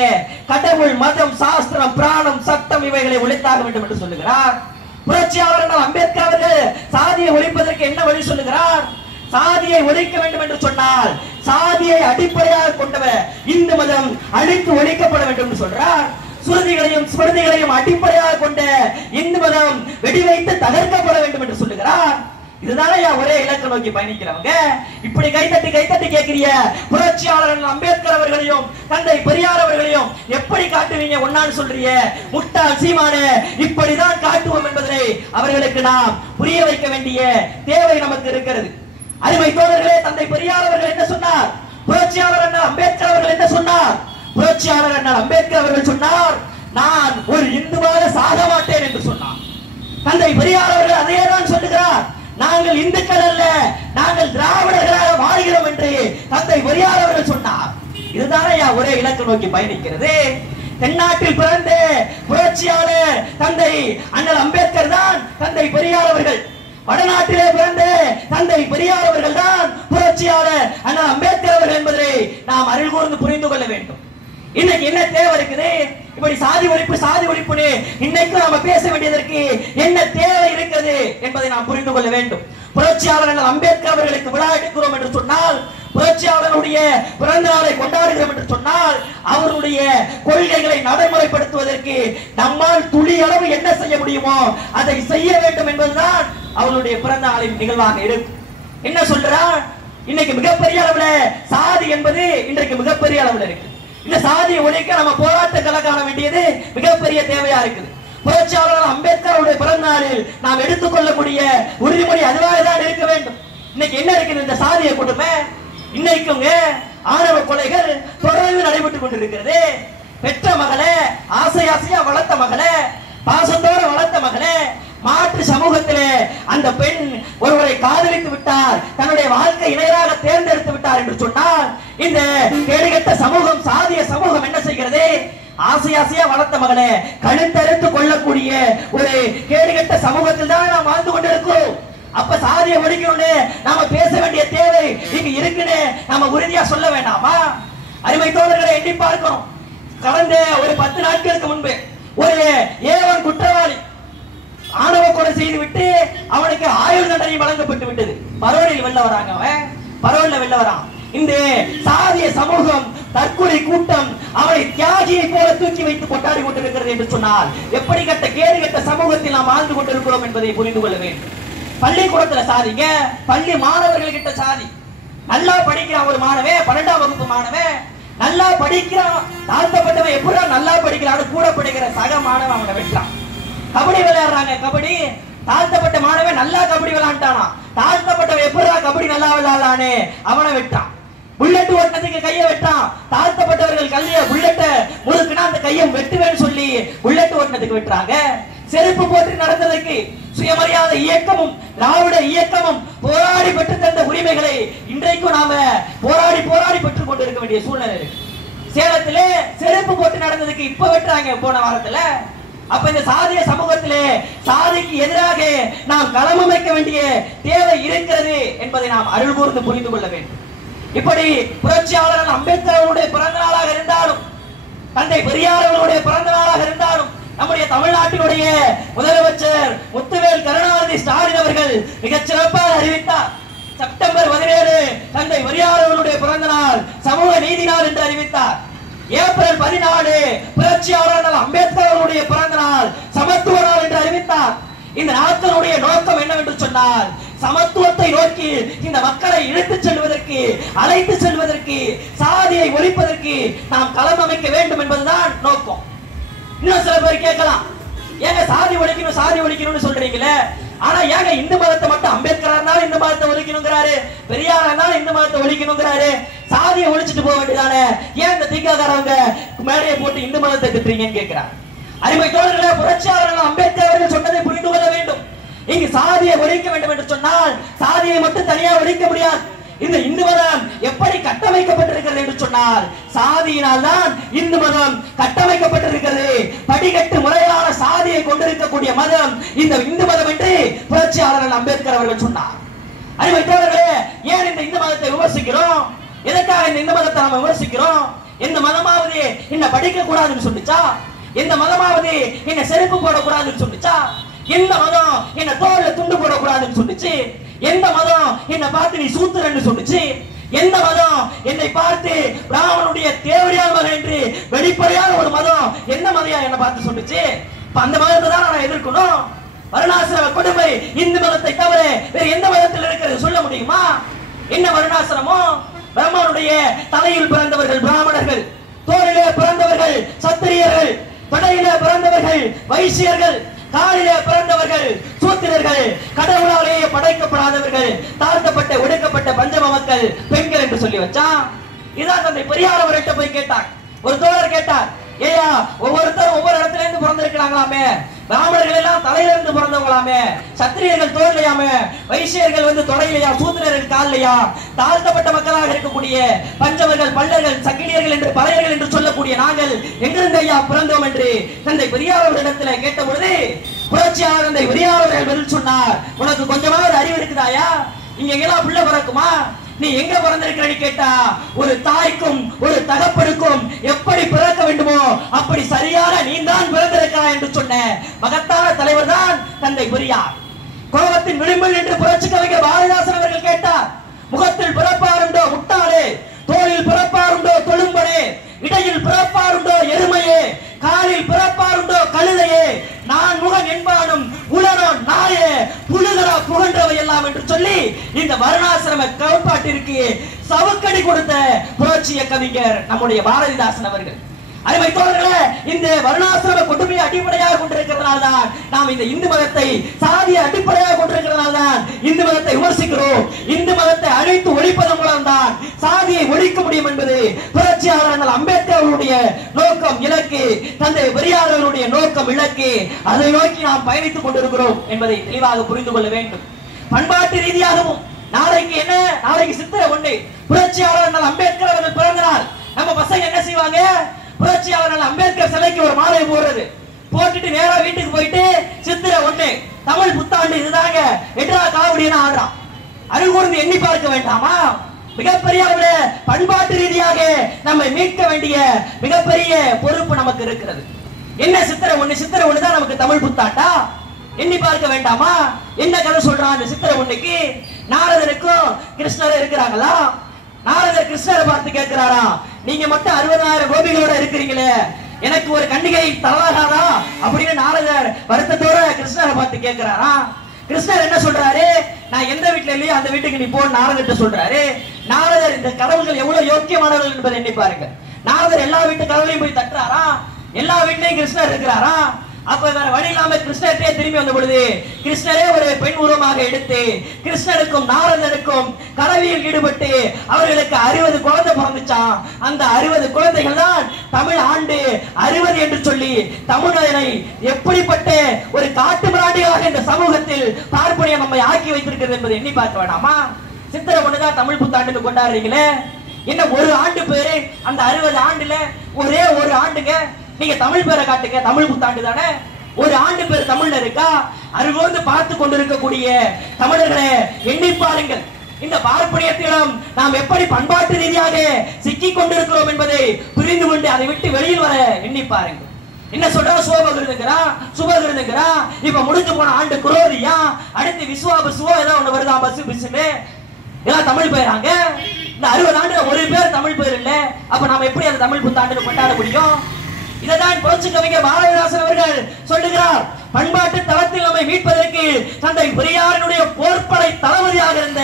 கடவுள், மதம், சாஸ்திரம், பிராணம், சட்டம் இவைகளை ஒழித்தாக வேண்டும் என்று சொல்லுகிறார். புரட்சியாளர் அம்பேத்கர் அவர்கள் சாதியை ஒழிப்பதற்கு என்ன வழி சொல்லுகிறார்? சாதியை ஒழிக்க வேண்டும் என்று சொன்னால் சாதியை அடிப்படையாக கொண்டவர் இந்து மதம் அழித்து ஒழிக்கப்பட வேண்டும் என்று சொல்றார். சுருதிகளையும் ஸ்மிருதிகளையும் அடிப்படையாக கொண்ட இந்து மதம் வெடிவைத்து தகர்க்கப்பட வேண்டும் என்று சொல்லுகிறார். இதுதானே ஒரே இலக்கை நோக்கி பயணிக்கிறவங்க. இப்படி கைத்தட்டி கேட்கிறிய புரட்சியாளர் அம்பேத்கர் அவர்களையும் தந்தை பெரியார் அவர்களையும் எப்படி காட்டுவீங்க ஒன்னான்னு சொல்றிய முட்டாள் சீமானே? இப்படிதான் காட்டுவோம் என்பதை அவர்களுக்கு நாம் புரிய வைக்க வேண்டிய தேவை நமக்கு இருக்கிறது. அருமை தோழர்களே, தந்தை பெரியார் அவர்கள் என்ன சொன்னார்? புரட்சியாளர் அண்ணல் அம்பேத்கர் அவர்கள் என்ன சொன்னார்? புரட்சியாளர் அண்ணல் அம்பேத்கர் அவர்கள் சொன்னார், நான் ஒரு இந்துவாக சாக மாட்டேன் என்று சொன்னார். தந்தை பெரியார் அவர்கள் அதையே தான் சொல்லுகிறார், நாங்கள் இந்துக்கள் அல்ல, நாங்கள் திராவிடர்களாக வாழ்கிறோம் என்று தந்தை பெரியார் அவர்கள் சொன்னார். இதுதானே ஒரே இலக்கு நோக்கி பயணிக்கிறது. தென்னாட்டில் பிறந்த புரட்சியாளர் தந்தை அண்ணல் அம்பேத்கர் தான் தந்தை பெரியார் அவர்கள். வடநாட்டிலே பிறந்த தந்தை பெரியார் அவர்கள் தான் புரட்சியாளர் அண்ணல் அம்பேத்கர் அவர்கள் என்பதை நாம் அருள் கூர்ந்து புரிந்து கொள்ள வேண்டும். இன்னைக்கு என்ன தேவை இருக்குது? இப்படி சாதி ஒழிப்பு இன்னைக்கு நாம பேச வேண்டியதற்கு என்ன தேவை இருக்கிறது என்பதை நாம் புரிந்து கொள்ள வேண்டும். புரட்சியாளர் அம்பேத்கர் அவர்களுக்கு விழா எடுக்கிறோம் என்று சொன்னால், புரட்சியாளருடைய பிறந்த நாளை கொண்டாடுகிறோம் என்று சொன்னால், அவருடைய கொள்கைகளை நடைமுறைப்படுத்துவதற்கு நம்மால் துளி அளவு என்ன செய்ய முடியுமோ அதை செய்ய வேண்டும் என்பதுதான் அவருடைய பிறந்த நாளின் நிகழ்வாக இருக்கும். என்ன சொல்றார்? இன்னைக்கு மிகப்பெரிய அளவுல சாதி என்பது இன்றைக்கு மிகப்பெரிய அளவுல இருக்கு. இந்த சாதியை ஒழிக்க நம்ம போராட்டங்களை காண வேண்டியது மிகப்பெரிய தேவையா இருக்குது. புரட்சியாளர் அம்பேத்கருடைய பிறந்த நாளில் நாம் எடுத்துக்கொள்ளக்கூடிய உறுதிமொழி அதுவாக தான் இருக்க வேண்டும். இன்னைக்கு என்ன இருக்குது? இந்த சாதியை கொடுமை இன்னைக்குங்க ஆணவ கொலைகள் தொடர்ந்து நடைபெற்றுக் கொண்டிருக்கிறது. பெற்ற மகளே, ஆசையா வளர்த்த மகளே, பாசத்தோடு வளர்த்த மகளே, மாற்று சமூகத்திலே அந்த பெண் ஒருவரை காதலித்து விட்டார், தன்னுடைய வாழ்க்கை இணையராக தேர்ந்தெடுத்து விட்டார் என்று சொன்னால், இந்த கேடுகட்ட சமூகம், சாதிய சமூகம் என்ன செய்கிறது? ஆசையா வளர்த்த மகளே கழுத்தறுத்து கொள்ளக்கூடிய ஒரு கேடுகட்ட சமூகத்தில் தான் நாம் வாழ்ந்து கொண்டிருக்கிறோம். அப்ப சாதியை ஒழிக்கணும்னு நாம பேச வேண்டிய தேவை இங்க இருக்குன்னு நாம உறுதியா சொல்ல வேண்டாமா? அருமை தோழர்களை எண்ணி பார்க்கிறோம். கடந்த ஒரு 10 நாட்களுக்கு முன்பு ஒரு ஏவன் குற்றவாளி ஆணவ கொலை செய்து விட்டு அவனுக்கு ஆயுள் தண்டனை வழங்கப்பட்டு விட்டது. பரோலில் வெளில வராங்க, அவன் பரோல்ல வெளில வரான். இந்த சாதிய சமூகம், தற்கொலை கூட்டம் அவனை தியாகியை போல தூக்கி வைத்து கொண்டாடி கொண்டிருக்கிறது என்று சொன்னால், எப்படிப்பட்ட கேடுகட்ட சமூகத்தில் நாம் வாழ்ந்து கொண்டிருக்கிறோம் என்பதை புரிந்து கொள்ள வேண்டும். பள்ளிக்கூடத்துல சாதிங்க, பள்ளி மாணவர்கள் கிட்ட சாதி. நல்லா படிக்கிறான் ஒரு மாணவன், 12ஆம் வகுப்பு மாணவன் நல்லா படிக்கிறான். தாழ்த்தப்பட்டவன் எப்படா நல்லா படிக்கிறான்னு கூட படிக்கிற சக மாணவன் அவனை வெட்டான். கபடி விளையாடுறாங்க, கபடி தாழ்த்தப்பட்ட மாணவன் நல்லா கபடி விளையாண்டானா, தாழ்த்தப்பட்டவன் எப்படா கபடி நல்லா விளையாடலான்னு அவனை வெட்டான். புல்லட் ஓட்டுனதுக்கு கையை வெட்டான். தாழ்த்தப்பட்டவர்கள் கைய புல்லட்ட முழுக்குனா அந்த கையை வெட்டுவேன்னு சொல்லி புல்லட் ஓட்டுனதுக்கு வெட்டுறாங்க. செருப்பு போட்டு நடந்ததற்கு சுயமரியாதை இயக்கமும் திராவிட இயக்கமும் போராடி பெற்று தந்த உரிமைகளை இன்றைக்கும் நாம போராடி பெற்றுக் கொண்டிருக்க வேண்டிய சூழ்நிலை இருக்கு. சேலத்திலே செருப்பு போட்டு நடந்ததுக்கு இப்ப வெட்டுறாங்க போன வாரத்துல. அப்ப இந்த சாதிய சமூகத்திலே சாதிக்கு எதிராக நாம் களம் அமைக்க வேண்டிய தேவை இருக்கிறது என்பதை நாம் அருள் கூர்ந்து புரிந்து கொள்ள வேண்டும். இப்படி புரட்சியாளர் அம்பேத்கர் அவருடைய பிறந்த நாளாக இருந்தாலும், தந்தை பெரியார் அவருடைய பிறந்த நாளாக இருந்தாலும், நம்முடைய தமிழ்நாட்டினுடைய முதலமைச்சர் முத்துவேல் கருணாநிதி ஸ்டாலின் அவர்கள் மிகச் சிறப்பாக அறிவித்தார். செப்டம்பர் 17 தந்தை பெரியார் அவர்களுடைய பிறந்த நாள், சமூக நீதி நாள் என்று அறிவித்தார். ஏப்ரல் 14 புரட்சியாளர் அம்பேத்கர் அவருடைய பிறந்த நாள், சமத்துவ நாள் என்று அறிவித்தார். இந்த நாட்டினுடைய நோக்கம் என்னவென்று சொன்னால், சமத்துவத்தை நோக்கி இந்த மக்களை இழுத்துச் செல்வதற்கு, அழைத்து செல்வதற்கு, சாதியை ஒழிப்பதற்கு நாம் களம் அமைக்க வேண்டும் என்பதுதான் நோக்கம். இன்னும் சில பேர் கேட்கலாம், ஏங்க சாதி ஒழிக்கணும்னு சொல்றீங்களே, ஆனா ஏங்க இந்து மதத்தை மட்டும் அம்பேத்கர் இருந்தாலும் இந்த மதத்தை ஒழிக்கணுங்கிறாரு, பெரியார் இருந்தாலும் இந்த மதத்தை ஒழிக்கணுங்கிறாரு, சாதியை ஒழிச்சிட்டு போக வேண்டியதானே, ஏன் இந்த திகாரவங்க மேடையை போட்டு இந்து மதத்தை திட்டுறீங்கன்னு கேட்கிறார். அருமை தோழர்களே, புரட்சியாளர் அம்பேத்கர் அவர்கள் சொன்னதை புரிந்து கொள்ள வேண்டும். இங்கு சாதியை ஒழிக்க வேண்டும் என்று சொன்னால் சாதியை மட்டும் தனியா ஒழிக்க முடியாது. இந்த இந்து மதம் எப்படி கட்டமைக்கப்பட்டிருக்கிறது என்று சொன்னார், சாதியினால் தான் இந்து மதம் கட்டமைக்கப்பட்டிருக்கிறது. படிக்கட்டு முறையான சாதியை கொண்டிருக்கக்கூடிய மதம் இந்த இந்து மதம் என்று புரட்சியாளர் அம்பேத்கர் அவர்கள் சொன்னார். அறிவைத்தவர்களே, ஏன் இந்த இந்து மதத்தை விமர்சிக்கிறோம்? எதற்காக இந்த இந்து மதத்தை நாம விமர்சிக்கிறோம்? எந்த மதமாவது என்ன படிக்க கூடாதுன்னு சொல்லிச்சா? எந்த மதமாவது என்ன செருப்பு போடக்கூடாதுன்னு சொல்லிச்சா? எந்த மதம் என்ன தோல்ல துண்டு போடக்கூடாதுன்னு சொல்லிச்சு? எந்த மதம் என்ன பார்த்து நீ சூத்திரன்னு சொல்லிச்சு? எந்த மதம் என்னை பார்த்து ராவனுடைய தேவடியான மகன் என்று வெளிப்படையான ஒரு மதம் எந்த மதையா என்ன பார்த்து சொல்லிச்சு? அந்த மதத்தை தான் நான் எதிர்க்கணும். வருணாசிரம கொடுமை இந்து மதத்தை தவிர வேற எந்த மதத்தில் இருக்கிறது சொல்ல முடியுமா? என்ன வருணாசிரமோ? பிரம்மனுடைய தலையில் பிறந்தவர்கள் பிராமணர்கள், தோளிலே பிறந்தவர்கள் சத்திரியர்கள், படையிலே பிறந்தவர்கள் வைசியர்கள், காலிலே பிறந்தவர்கள் சூத்திரர்கள், கடவுளாலேயே படைக்கப்படாதவர்கள், தாழ்த்தப்பட்ட ஒடுக்கப்பட்ட பஞ்சம மக்கள் பெண்கள் என்று சொல்லி வச்சான். இதான் தந்தை பெரியார் அவர்கிட்ட போய் கேட்டார். ஒரு தோழர் கேட்டார், ஏயா ஒவ்வொருத்தரும் ஒவ்வொரு இடத்துல இருந்து பிறந்திருக்கிறாங்களாமே, பிராமணர்கள் எல்லாம் தலையில இருந்து பிறந்தவங்களாமே, சத்திரியர்கள் தோல்லையாமே, வைசியர்கள் வந்து தொடையிலையா, சூத்திரர்கள் கால்லையா, தாழ்த்தப்பட்ட மக்களாக இருக்கக்கூடிய பஞ்சவர்கள் பல்லர்கள் சக்கிலியர்கள் என்று பழையர்கள் என்று சொல்லக்கூடிய நாங்கள் எங்கிருந்து ஐயா பிறந்தோம் என்று தந்தை பெரியார் அவர்களிடத்துல கேட்ட பொழுது புரட்சியாளர் தந்தை பெரியார் அவர்கள் பதில் சொன்னார், உனக்கு கொஞ்சமாவது அறிவு இருக்குதாயா? இங்க எல்லாம் பிள்ளை பிறக்குமா? நீ எங்க பிறந்திருக்கிறன்னு கேட்டா, ஒரு தாய்க்கும் ஒரு தகப்பனுக்கும் எப்படி பிறக்க வேண்டுமோ அப்படி சரியான நீ தான் பிறந்திருக்கிறாய் என்று சொன்ன மகத்தான தலைவர் தான் தந்தை பெரியார். கோபத்தின் விளிம்பில் என்று புரட்சி கவிஞர் பாரதிதாசன் அவர்கள் கேட்டார், முகத்தில் பிறப்பாருண்டோ முட்டாளே, தோளில் பிறப்பாருண்டோ தொழும்பனே, இடையில் பிறப்பாருண்டோ எருமையே, காலில் பிறப்பாருண்டோ கழுதையே, நான் முகன் என்பானும் உலனோ நாயே, புழுகரா புகன்றவை எல்லாம் என்று சொல்லி இந்த வருணாசிரம கோட்பாட்டிற்கு சவுக்கடி கொடுத்த புரட்சிய கவிஞர் நம்முடைய பாரதிதாசன் அவர்கள். அருமை தோழர்களே, இந்த வருணாசிரம கொடுமையை அடிப்படையாக கொண்டிருக்கிறதுனால்தான் நாம் இந்த இந்து மதத்தை சாதிய அடிப்படையாக கொண்டிருக்கிறதுனால்தான் இந்து மதத்தை விமர்சிக்கிறோம். இந்து மதத்தை அழித்து ஒழிப்பதன் மூலம் தான் சாதியை ஒழிக்க முடியும் என்பது புரட்சியாளர் அம்பேத்கர் அவருடைய நோக்கம், இலக்கு, தந்தை பெரியார் அவருடைய நோக்கம், இலக்கு. அதை நோக்கி நாம் பயணித்துக் கொண்டிருக்கிறோம் என்பதை தெளிவாக புரிந்து கொள்ள வேண்டும். பண்பாட்டு ரீதியாகவும் நாளைக்கு என்ன, நாளைக்கு சித்திரை 1 புரட்சியாளர் அம்பேத்கர் அவர்கள் பிறந்த நாள். நம்ம பசங்க என்ன செய்வாங்க? புரட்சியாளர் அம்பேத்கர் சிலைக்கு ஒரு மாலை போடுறது, போட்டுட்டு நேரா வீட்டுக்கு போயிட்டு சித்திரை 1 தமிழ் புத்தாண்டு இதுதாங்க எட்ரா காவடின்னு ஆடுறான். அருகூர்ந்து எண்ணி பார்க்க வேண்டாமா? மிகப்பெரிய பண்பாட்டு ரீதியாக நம்மை மீட்க வேண்டிய மிகப்பெரிய பொறுப்பு நமக்கு இருக்கிறது. என்ன சித்திரை 1? சித்திரை 1 தான் நமக்கு தமிழ் புத்தாண்டா? எண்ணி பார்க்க வேண்டாமா? என்ன கதை சொல்றான் அந்த சித்திரை 1க்கு? நாரதருக்கும் கிருஷ்ணரும் இருக்கிறாங்களா? நாரதர் கிருஷ்ணரை பார்த்து கேட்கிறாரா, நீங்க மட்டும் 60,000 கோபிகளோட இருக்கிறீங்களே, எனக்கு ஒரு கன்னிகை தரலாகாதா அப்படின்னு நாரதர் வருத்தத்தோட கிருஷ்ணரை பார்த்து கேட்கிறாரா? கிருஷ்ணர் என்ன சொல்றாரு? நான் எந்த வீட்டுல இல்லையோ அந்த வீட்டுக்கு நீ போ நாரதர்கிட்ட சொல்றாரு. நாரதர் இந்த கடவுள்கள் எவ்வளவு யோக்கியமானவர்கள் என்பதை எண்ணி பாருங்க. நாரதர் எல்லா வீட்டு கடவுளையும் போய் தட்டுறாரா? எல்லா வீட்லயும் கிருஷ்ணர் இருக்கிறாரா? அப்ப வேற வழி இல்லாம கிருஷ்ணர்கிட்டே திரும்பி வந்த பொழுது கிருஷ்ணரே ஒரு பெண் உருவமாக எடுத்து கிருஷ்ணருக்கும் நாரதருக்கும் கலவியில் ஈடுபட்டு அவர்களுக்கு 60 குழந்தை பிறந்துச்சான். அந்த 60 குழந்தைகள் தான் தமிழ் ஆண்டு 60 என்று சொல்லி தமிழரை எப்படிப்பட்ட ஒரு காட்டு மிராண்டிகளாக இந்த சமூகத்தில் பார்ப்பனியம் நம்மை ஆக்கி வைத்திருக்கிறது என்பதை எண்ணி பார்க்க வேண்டாமா? சித்திரை 1 தான் தமிழ் புத்தாண்டு கொண்டாடுறீங்களே, என்ன ஒரு ஆண்டு பேரு? அந்த 60 ஆண்டுல ஒரே ஒரு ஆண்டுங்க நீங்க தமிழ் பேரை காட்டுங்க, தமிழ் புத்தாண்டு தானே. ஒரு ஆண்டு பேர் தமிழ்ல இருக்கா? அருகோர்ந்து பார்த்து கொண்டிருக்கக்கூடிய தமிழர்களே எண்ணி பாருங்கள். இந்த பார்ப்பனியத்திடம் நாம் எப்படி பண்பாட்டு ரீதியாக சிக்கிக் கொண்டிருக்கிறோம் என்பதை புரிந்து கொண்டு அதை விட்டு வெளியில் வர எண்ணி பாருங்கள். என்ன சொல்றா? சோபகிருதுங்கிறா, சுபகிருதுங்கிறா. இப்ப முடிஞ்சு போன ஆண்டு குரோதியா, அடுத்து விஸ்வாபசுவோ ஏதோ ஒண்ணு வருதா, பசு பிசுன்னு இதெல்லாம் தமிழ் பேராங்க. இந்த 60 ஆண்டுல ஒரு பேர் தமிழ் பேர் இல்ல. அப்ப நாம எப்படி அந்த தமிழ் புத்தாண்டு கொண்டாட முடியும்? இதைதான் புரட்சி கவிஞர் பாரதிதாசன் அவர்கள் சொல்லுகிறார். பண்பாட்டு தளத்தில் நம்மை மீட்பதற்கு தந்தை பெரியாரினுடைய போர்ப்படை தளபதியாக இருந்த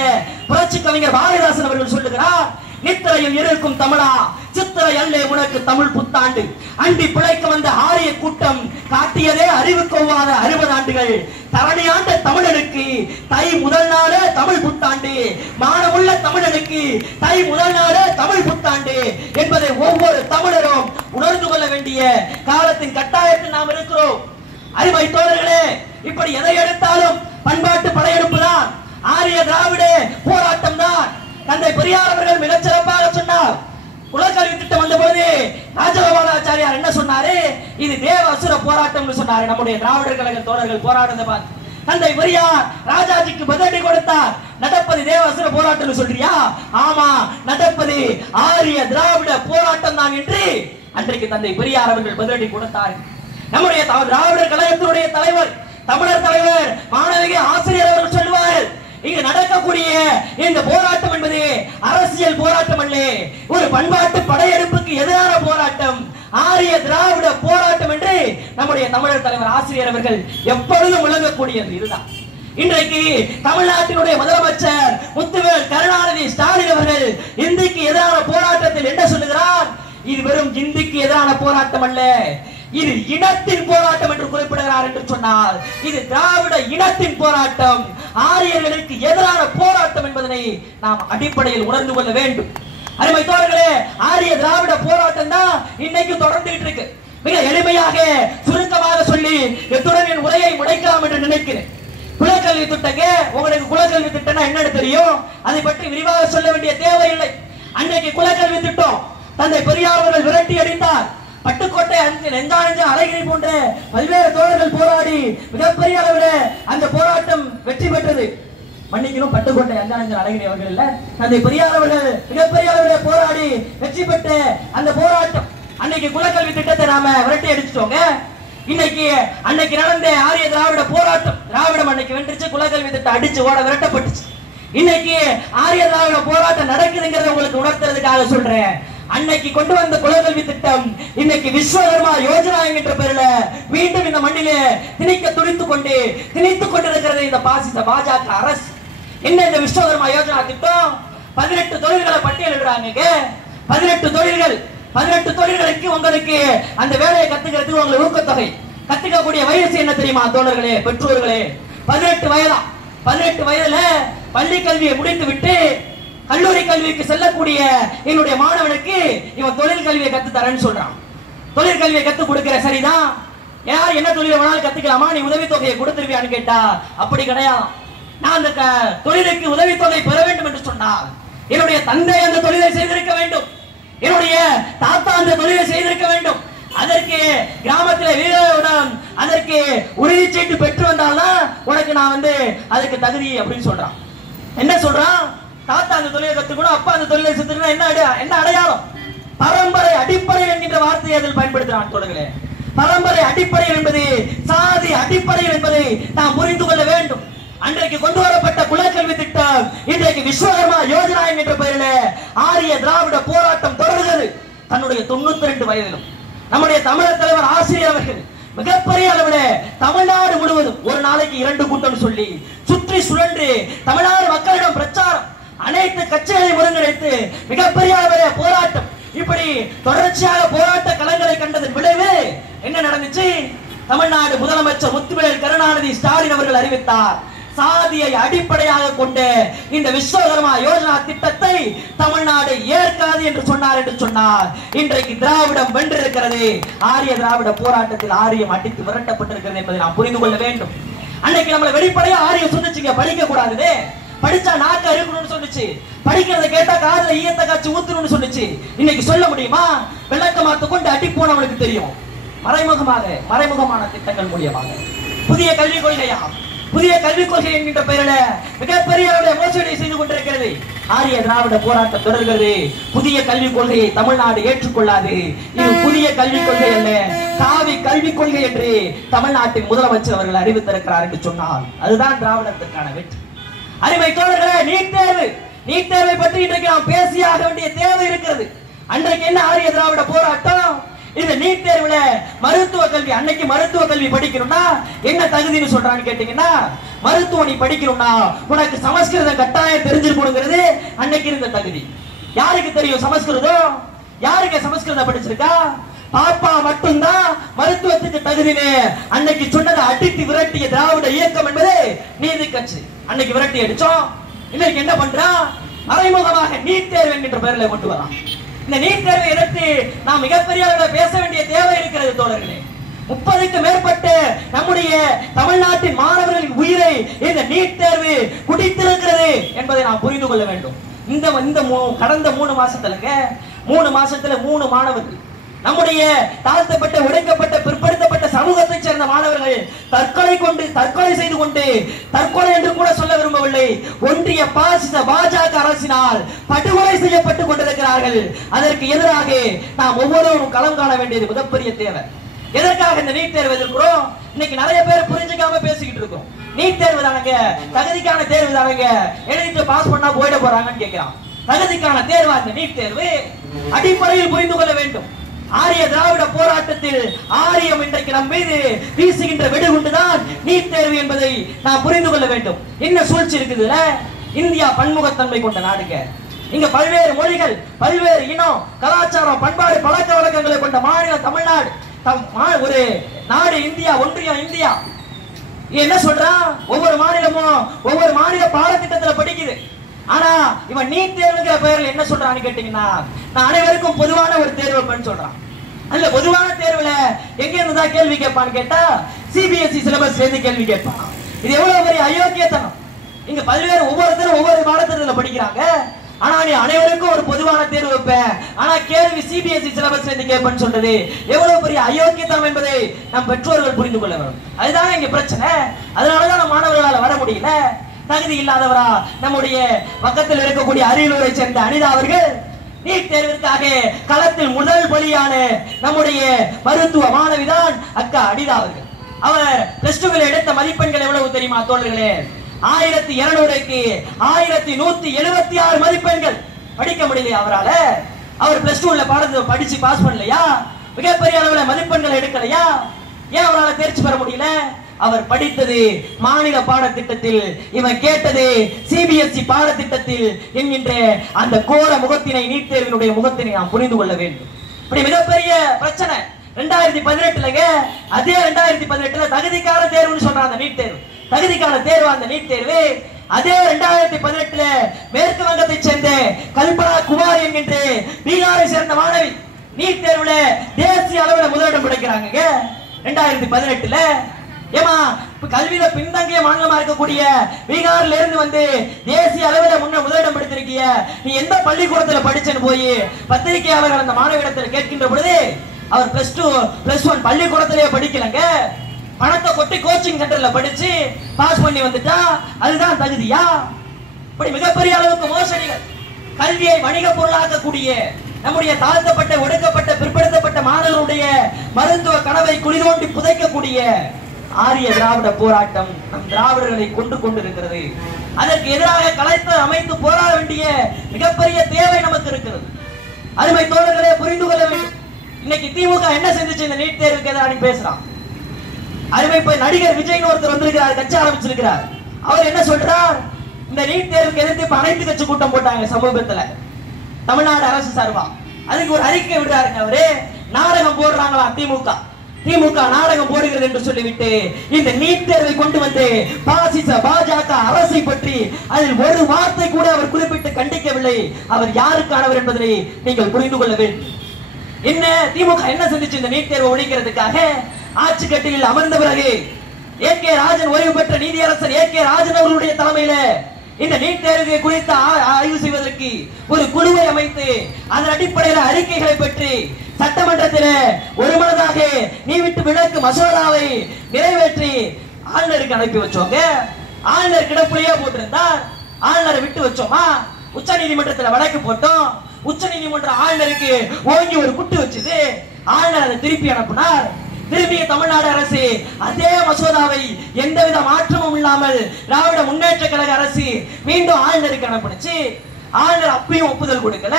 புரட்சி கவிஞர் பாரதிதாசன் அவர்கள் சொல்லுகிறார், நித்திரையில் இருக்கும் தமிழா, சித்திரை அல்லே உனக்கு தமிழ் புத்தாண்டு. அண்டி பிழைக்க வந்த ஆரிய கூட்டம் காட்டியதே அறிவுக்கு ஒவ்வாத 60 ஆண்டுகள். தரணி ஆண்ட தமிழனுக்கு தை முதல் நாளே தமிழ் புத்தாண்டு. மானமுள்ள தமிழனுக்கு தை முதல் நாளே தமிழ் புத்தாண்டு என்பதை ஒவ்வொரு தமிழரும் உணர்ந்து கொள்ள வேண்டிய காலத்தின் கட்டாயத்தில் நாம் இருக்கிறோம். அருமை தோழர்களே, இப்படி எதை எடுத்தாலும் பண்பாட்டு படையெடுப்பு தான், ஆரிய திராவிட போராட்டம் தான், தந்தை பெரியார் அவர்கள் மிகச் சிறப்பாக சொன்னார். குலக்கல்வி திட்டம் வந்த போது ராஜகோபாலாச்சாரியார் என்ன சொன்னாரு? இது தேவ அசுர போராட்டம் சொன்னாரு. நம்முடைய திராவிடர் கழக தோழர்கள் போராட்டத்தை பார்த்து தந்தை பெரியார் ராஜாஜிக்கு பதிலடி கொடுத்தார். நடப்பது தேவ அசுர போராட்டம் சொல்றியா? ஆமா, நடப்பது ஆரிய திராவிட போராட்டம் தான் என்று அன்றைக்கு தந்தை பெரியார் அவர்கள் பதிலடி கொடுத்தார். நம்முடைய திராவிடர் கழகத்தினுடைய தலைவர், தமிழர் தலைவர் மாணவிக ஆசிரியர் அவர்கள் சொல்லுவார், இங்கு நடக்கக்கூடிய இந்த போராட்டம் என்பது அரசியல் போராட்டம் அல்ல, ஒரு பண்பாட்டு படையெடுப்புக்கு எதிரான போராட்டம், ஆரிய திராவிட போராட்டம் என்று நம்முடைய தமிழர் தலைவர் ஆசிரியர் அவர்கள் எப்பொழுதும் முழங்கக்கூடியது இதுதான். இன்றைக்கு தமிழ்நாட்டினுடைய முதலமைச்சர் முத்துவேல் கருணாநிதி ஸ்டாலின் அவர்கள் இந்திக்கு எதிரான போராட்டத்தில் என்ன சொல்லுகிறார்? இது வெறும் இந்திக்கு எதிரான போராட்டம் அல்ல, இது இனத்தின் போராட்டம் என்று குறிப்பிடுகிறார் என்று சொன்னால் இது திராவிட இனத்தின் போராட்டம், ஆரியர்களுக்கு எதிரான போராட்டம் என்பதனை நாம் அடிப்படையில் உணர்ந்து கொள்ள வேண்டும். அருமை தோழர்களே, ஆரிய திராவிட போராட்டம் தான் இன்னைக்கு தொடர்ந்துட்டு இருக்கு. மிக எளிமையாக சுருக்கமாக சொல்லி எத்துடன் என் உரையை முடைக்கலாம் என்று நினைக்கிறேன். குலக்கல்வி திட்டங்க, உங்களுக்கு குலக்கல்வி திட்டம் என்னன்னு தெரியும், அதை பற்றி விரிவாக சொல்ல வேண்டிய தேவையில்லை. அன்னைக்கு குலக்கல்வி திட்டம் தந்தை பெரியார் அவர்கள் விரட்டி அடித்தார். பட்டுக்கோட்டை நெஞ்சானஞ்ச அழகிரி போன்ற பல்வேறு தோழர்கள் போராடி மிகப்பெரிய அளவில் அந்த போராட்டம் வெற்றி பெற்றது. மன்னிக்கணும், பட்டுக்கோட்டை அஞ்சானஞ்ச அழகிரி அவர்கள் இல்ல, தந்தை பெரியார் அவர்கள் மிகப்பெரிய அளவில் போராடி வெற்றி பெற்ற அந்த போராட்டம். அன்னைக்கு குலக்கல்வி திட்டத்தை நாம விரட்டி அடிச்சிட்டோங்க. இன்னைக்கு அன்னைக்கு நடந்த ஆரிய திராவிட போராட்டம், திராவிடம் அன்னைக்கு வென்றுச்சு, குலக்கல்வி திட்டம் அடிச்சு ஓட விரட்டப்பட்டுச்சு. இன்னைக்கு ஆரிய திராவிட போராட்டம் நடக்குதுங்கிறத உங்களுக்கு உணர்த்துறதுக்காக சொல்றேன். அன்னைக்கு கொண்டு வந்த குலக்கல்வி திட்டம் இன்னைக்கு விஸ்வகர்மா யோஜனா என்கின்ற பெயரில மீண்டும் இந்த மண்ணிலே திணித்துக் கொண்டிருக்கிறது இந்த பாசிச பாஜக அரசு. என்ன இந்த விஸ்வகர்மா யோஜனா திட்டம்? 18 தொழில்களை பட்டியலிடுறாங்க. 18 தொழில்களுக்கு உங்களுக்கு அந்த வேலையை கத்துக்கிறதுக்கு உங்களுக்கு ஊக்கத்தொகை, கத்துக்கக்கூடிய வயசு என்ன தெரியுமா தோழர்களே, பெற்றோர்களே? 18 வயதா. 18 வயதுல பள்ளி கல்வியை முடித்து விட்டு கல்லூரி கல்விக்கு செல்லக்கூடிய என்னுடைய மாணவனுக்கு இவன் தொழில் கல்வியை கத்து தரேன்னு சொல்றான். தொழில் கல்வியை கத்து கொடுக்கிற சரிதான், யார் என்ன தொழிலை வேணாலும் கத்துக்கலாமா, நீ உதவித்தொகையை கொடுத்துருவியான்னு கேட்டா அப்படி கிடையாது. நான் அந்த தொழிலுக்கு உதவித்தொகை பெற வேண்டும் என்று சொன்னால் என்னுடைய தந்தை அந்த தொழிலை செய்திருக்க வேண்டும், என்னுடைய தாத்தா அந்த தொழிலை செய்திருக்க வேண்டும், அதற்கு கிராமத்தில் வீரவுடன் அதற்கு உறுதிச்சீட்டு பெற்று வந்தால்தான் உனக்கு நான் அதுக்கு தகுதி அப்படின்னு சொல்றான். என்ன சொல்றான்? தாத்தா அந்த தொழிலை கத்துக்கணும், அப்பா அந்த தொழிலை செத்துக்கணும், என்ன அடையாளம்? பரம்பரை அடிப்படையில் என்கின்ற வார்த்தையை அதில் பயன்படுத்துறான் தோழர்களே. பரம்பரை அடிப்படையில் என்பது சாதி அடிப்படையில் என்பதை நாம் புரிந்து கொள்ள வேண்டும். அன்றைக்கு கொண்டு வரப்பட்ட குலக்கல்வி திட்டம் இன்றைக்கு விஸ்வகர்மா யோஜனா என்கின்ற பெயரில் ஆரிய திராவிட போராட்டம் தொடர்கிறது. தன்னுடைய 92 வயதிலும் நம்முடைய தமிழர் தலைவர் ஆசிரியர் அவர்கள் மிகப்பெரிய அளவில் தமிழ்நாடு முழுவதும் ஒரு நாளைக்கு 2 கூட்டம் சொல்லி சுற்றி சுழன்று தமிழ்நாடு மக்களிடம் பிரச்சாரம், அனைத்து கட்சிகளையும் ஒருங்கிணைத்து மிகப்பெரிய அளவில் போராட்டம், இப்படி தொடர்ச்சியாக போராட்ட களங்களை கண்டதன் விளைவு என்ன நடந்துச்சு? தமிழ்நாடு முதலமைச்சர் முத்துவேல் கருணாநிதி ஸ்டாலின் அவர்கள் அறிவித்தார், சாதியை அடிப்படையாக கொண்ட இந்த விஸ்வகர்மா யோஜனா திட்டத்தை தமிழ்நாடு ஏற்காது என்று சொன்னார். இன்றைக்கு திராவிடம் வென்றிருக்கிறது. ஆரிய திராவிட போராட்டத்தில் ஆரியம் அடித்து விரட்டப்பட்டிருக்கிறது என்பதை நாம் புரிந்து கொள்ள வேண்டும். அன்னைக்கு நம்மளை வெளிப்படையா ஆரியம் சொன்னிச்சுங்க, படிக்க கூடாது, படிச்சா நாக்க இருக்கணும்னு சொல்லுச்சு, படிக்கிறத கேட்டா காதுல ஈயத்தை காய்ச்சி ஊத்தணும்னு சொல்லுச்சு. இன்னைக்கு சொல்ல முடியுமா? விளக்க மாத்து கொண்டு அடி போனவனுக்கு தெரியும். மறைமுகமான திட்டங்கள் மூலியமாக புதிய கல்விக் கொள்கையா, புதிய கல்விக் கொள்கை என்கின்ற பெயரில் மிகப்பெரிய அளவில் மோசடி செய்து கொண்டிருக்கிறது. ஆரிய திராவிட போராட்டம் தொடர்கிறது. புதிய கல்விக் கொள்கையை தமிழ்நாடு ஏற்றுக்கொள்ளாது. இது புதிய கல்விக் கொள்கை அல்ல, காவி கல்விக் கொள்கை என்று தமிழ்நாட்டின் முதலமைச்சர் அவர்கள் அறிவித்திருக்கிறார் என்று சொன்னால் அதுதான் திராவிடத்திற்கான வெற்றி. அருமை தோழர்களே, நீட் தேர்வை பற்றி இன்றைக்கு நாம் பேசியாக வேண்டிய தேவை இருக்கிறது. அன்றைக்கு என்ன ஆரிய திராவிட போராட்டம்? இந்த நீட் தேர்வுல மருத்துவ கல்வி, அன்னைக்கு மருத்துவ கல்வி படிக்கணும்னா என்ன தகுதின்னு சொல்றான்னு கேட்டீங்கன்னா, மருத்துவம் நீ படிக்கணும்னா உனக்கு சமஸ்கிருதம் கட்டாயம் தெரிஞ்சிருக்கணுங்கிறது அன்னைக்கு இருந்த தகுதி. யாருக்கு தெரியும் சமஸ்கிருதம்? யாருக்கு சமஸ்கிருதம் படிச்சிருக்கா? பாப்பா மட்டும்தான் மருத்துவத்துக்கு தகுதின்னு அன்னைக்கு சொன்னதை அடித்து விரட்டிய திராவிட இயக்கம் என்பது நீதி கட்சி. அன்னைக்கு விரட்டி அடிச்சோம். இன்னைக்கு என்ன பண்றான்? மறைமுகமாக நீட் தேர்வு என்கின்ற பெயரில் கொண்டு வரான். இந்த நீட் தேர்வை எதிர்த்து நாம் மிகப்பெரிய அளவில் பேச வேண்டிய தேவை இருக்கிறது தோழர்களே. 30க்கு மேற்பட்ட நம்முடைய தமிழ்நாட்டின் மாணவர்களின் உயிரை இந்த நீட் தேர்வு குடித்திருக்கிறது என்பதை நாம் புரிந்து கொள்ள வேண்டும். இந்த கடந்த 3 மாசத்துலங்க 3 மாசத்துல 3 மாணவர்கள் நம்முடைய தாழ்த்தப்பட்ட ஒடுக்கப்பட்ட பிற்படுத்தப்பட்ட சமூகத்தை சேர்ந்த மாணவர்கள் தற்கொலை செய்து கொண்டு தற்கொலை என்று கூட சொல்ல விரும்பவில்லை, ஒன்றிய பாஜக அரசினால் படுகொலை செய்யப்பட்டுக் கொண்டிருக்கிறார்கள். அதற்கு எதிராக நாம் ஒவ்வொருவரும் களம் காண வேண்டியது மிகப்பெரிய தேவை. எதற்காக இந்த நீட் தேர்வு எதிர்க்கிறோம்? இன்னைக்கு நிறைய பேர் புரிஞ்சுக்காம பேசிக்கிட்டு இருக்கோம். நீட் தேர்வு தானங்க, தகுதிக்கான தேர்வு தானங்க, எழுதிட்டு பாஸ் பண்ணா போயிட போறாங்கன்னு கேட்கிறான். தகுதிக்கான தேர்வா இந்த நீட் தேர்வு? அடிப்படையில் புரிந்து கொள்ள வேண்டும். ஆரிய திராவிட போராட்டத்தில் ஆரியம் இன்றைக்கு நம் மீது வீசுகின்ற வெடிகுண்டுதான் நீட் தேர்வு என்பதை நாம் புரிந்து கொள்ள வேண்டும். என்ன சூழ்ச்சி இருக்குதுல? இந்தியா பன்முகத்தன்மை கொண்ட நாடுங்க. இங்க பல்வேறு மொழிகள், பல்வேறு இனம், கலாச்சாரம், பண்பாடு, பழக்க வழக்கங்களை கொண்ட மாநிலம் தமிழ்நாடு. ஒரு நாடு இந்தியா, ஒன்றியம் இந்தியா. என்ன சொல்றான்? ஒவ்வொரு மாநிலமும் ஒவ்வொரு மாநில பாடத்திட்டத்துல படிக்குது. ஆனா இவன் நீட் தேர்வுங்கிற பெயரில் என்ன சொல்றான்னு கேட்டீங்கன்னா, நான் அனைவருக்கும் பொதுவான ஒரு தேர்வு வைப்பேன்னு சொல்றான். அல்ல, பொதுவான தேர்வுல எங்க இருந்துதான் கேள்வி கேட்பான்னு கேட்டா சிபிஎஸ்இ சிலபஸ்ல இருந்து கேள்வி கேட்பான். இது எவ்வளவு பெரிய அயோக்கியத்தனம்! இங்க பல்வேறு ஒவ்வொருத்தரும் ஒவ்வொரு பாடத்திட்டத்துல படிக்கிறாங்க. ஆனா நீ அனைவருக்கும் ஒரு பொதுவான தேர்வு வைப்ப, ஆனா கேள்வி சிபிஎஸ்இ சிலபஸ்ல இருந்து கேட்பேன்னு சொல்றது எவ்வளவு பெரிய அயோக்கியத்தனம் என்பதை நம் பெற்றோர்கள் புரிந்து கொள்ள வேண்டும். அதுதான் இங்க பிரச்சனை. அதனாலதான் நம்ம மாணவர்களால வர முடியல. தகுதி இல்லாதவரா நம்முடைய பக்கத்தில் இருக்கக்கூடிய அரியலூரை சேர்ந்த அனிதா அவர்கள் நீட் தேர்விற்காக களத்தில் முதல் பலியான நம்முடைய மருத்துவ மாணவிதான் அக்கா அனிதா அவர்கள். அவர் பிளஸ் 2 எடுத்த மதிப்பெண்கள் எவ்வளவு தெரியுமா தோழர்களே? 1200க்கு 1176 மதிப்பெண்கள். படிக்க முடியலையா அவரால? அவர் பிளஸ் 2ல பாடத்தை படிச்சு பாஸ் பண்ணலையா? மிகப்பெரிய அளவில் மதிப்பெண்கள் எடுக்கலையா? ஏன் அவரால் தேர்ச்சி பெற முடியல? அவர் படித்தது மாநில பாடத்திட்டத்தில், இவன் கேட்டது சிபிஎஸ்இ பாடத்திட்டத்தில் என்கின்ற அந்த கோர முகத்தினை, நீட் தேர்வினுடைய முகத்தினை நாம் புரிந்து கொள்ள வேண்டும். இப்படி மிகப்பெரிய பிரச்சனை 2018ல, அதே 2018ல தகுதிக்கான தேர்வுன்னு சொல்றாங்க. அந்த நீட் தேர்வு தகுதிக்கான தேர்வு. அந்த நீட் தேர்வு அதே 2018ல மேற்கு வங்கத்தை சேர்ந்த கல்பனா குமார் என்கின்ற பீகாரை சேர்ந்த மாணவி நீட் தேர்வுல தேசிய அளவில் முதலிடம் பிடிக்கிறாங்க 2018ல. ஏமா கல்வியில பின்தங்கிய மாநிலமா இருக்கக்கூடிய பீகார்ல இருந்து வந்து தேசிய அளவில் முதலிடம் பிடித்திருக்கிய, நீ எந்த பள்ளிக்கூடத்துல படிச்சேன்னு போய் பத்திரிகையாளர்கள் அந்த மாணவியிடத்தில் கேட்கின்ற பொழுது அவர் பிளஸ் 2 பிளஸ் 1 பள்ளிக்கூடத்திலேயே படிக்கலங்க, பணத்தை கொட்டி கோச்சிங் சென்டர்ல படிச்சு பாஸ் பண்ணி வந்துட்டா அதுதான் தகுதியா? இப்படி மிகப்பெரிய அளவுக்கு மோசடிகள், கல்வியை வணிக பொருளாக்கக்கூடிய நம்முடைய தாழ்த்தப்பட்ட ஒடுக்கப்பட்ட பிற்படுத்தப்பட்ட மாணவர்களுடைய மருத்துவ கனவை குழி தோண்டி புதைக்கக்கூடிய ஆரிய திராவிட போராட்டம் நம் திராவிடர்களை கொண்டிருக்கிறது. அதற்கு எதிராக களத்தை அமைத்து போராட வேண்டிய மிகப்பெரிய தேவை நமக்கு இருக்கிறது. அருமை தோழர்களே, புரிந்து கொள்ள வேண்டும். இன்னைக்கு திமுக என்ன செஞ்சுச்சு? இந்த நீட் தேர்வுக்கு எதிராக பேசுறான். அருமை போய் நடிகர் விஜய்னு ஒருத்தர் வந்திருக்கிறார், கட்சி ஆரம்பிச்சிருக்கிறார். அவர் என்ன சொல்றார்? இந்த நீட் தேர்வுக்கு எதிர்த்து அனைத்து கட்சி கூட்டம் போட்டாங்க சமூகத்துல, தமிழ்நாடு அரசு சார்பா. அதுக்கு ஒரு அறிக்கை விடுறாருங்க. அவரு நாடகம் போடுறாங்களா திமுக நாடகம் போடுகிறது என்று சொல்லிவிட்டு இந்த நீட் தேர்வை கொண்டு வந்து பாசிச பாஜக அரசை பற்றி அதில் ஒரு வார்த்தை கூட அவர் குறிப்பிட்டு கண்டிக்கவில்லை. அவர் யாருக்கானவர் என்பதை நீங்கள் புரிந்து கொள்ள வேண்டும். என்ன திமுக என்ன செஞ்சிச்சு? இந்த நீட் தேர்வை ஒழிக்கிறதுக்காக ஆட்சி கட்டிலில் அமர்ந்த பிறகு ஏகே ராஜன், ஓய்வு பெற்ற நீதியரசர் ஏகே ராஜன் அவர்களுடைய தலைமையில இந்த நீட் தேர்வு குறித்து ஆய்வு செய்வதற்கு ஒரு குழுவை அமைத்து அதன் அடிப்படையில் அறிக்கைகளை பெற்று சட்டமன்றத்தில் ஒருமனதாக நீ விட்டு விலக்கு மசோதாவை நிறைவேற்றி ஆளுநருக்கு அனுப்பி வச்சோங்க. ஆளுநர் கிடப்புலையே போட்டிருந்தார். ஆளுநரை விட்டு வச்சோமா? உச்ச நீதிமன்றத்தில் வழக்கு போட்டோம். உச்ச நீதிமன்றம் ஆளுநருக்கு ஓங்கி ஒரு குட்டு வச்சது. ஆளுநர் அதை திருப்பி அனுப்பினார். திரும்பிய தமிழ்நாடு அரசு அதே மசோதாவை எந்தவித மாற்றமும் இல்லாமல் திராவிட முன்னேற்ற கழக அரசு மீண்டும் ஆளுநருக்கு அனுப்பிச்சு. ஆளுநர் அப்பயும் ஒப்புதல் கொடுக்கல.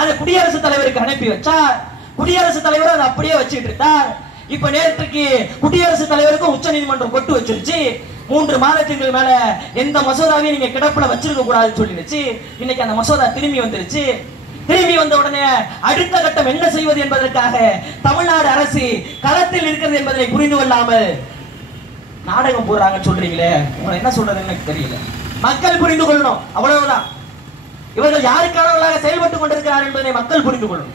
அதை குடியரசுத் தலைவருக்கு அனுப்பி வச்சார். குடியரசுத் தலைவர் அதை அப்படியே வச்சுட்டு இருந்தார். இப்ப நேற்றுக்கு குடியரசுத் தலைவருக்கும் உச்ச நீதிமன்றம் கொட்டு வச்சிருச்சு. 3 மாதத்துக்கு மேல எந்த மசோதாவையும் நீங்க கிடப்புல வச்சிருக்க கூடாதுன்னு சொல்லிடுச்சு. இன்னைக்கு அந்த மசோதா திரும்பி வந்துருச்சு. திரும்பி வந்த உடனே அடுத்த கட்டம் என்ன செய்வது என்பதற்காக தமிழ்நாடு அரசு களத்தில் இருக்கிறது என்பதை புரிந்து கொள்ளாமல் நாடகம் போடுறாங்க சொல்றீங்களே, உங்களை என்ன சொல்றதுன்னு எனக்கு தெரியல. மக்கள் புரிந்து கொள்ளணும், அவ்வளவுதான். இவர்கள் யாருக்கானவர்களாக செயல்பட்டுக் கொண்டிருக்கிறார் என்பதை மக்கள் புரிந்து கொள்ளணும்.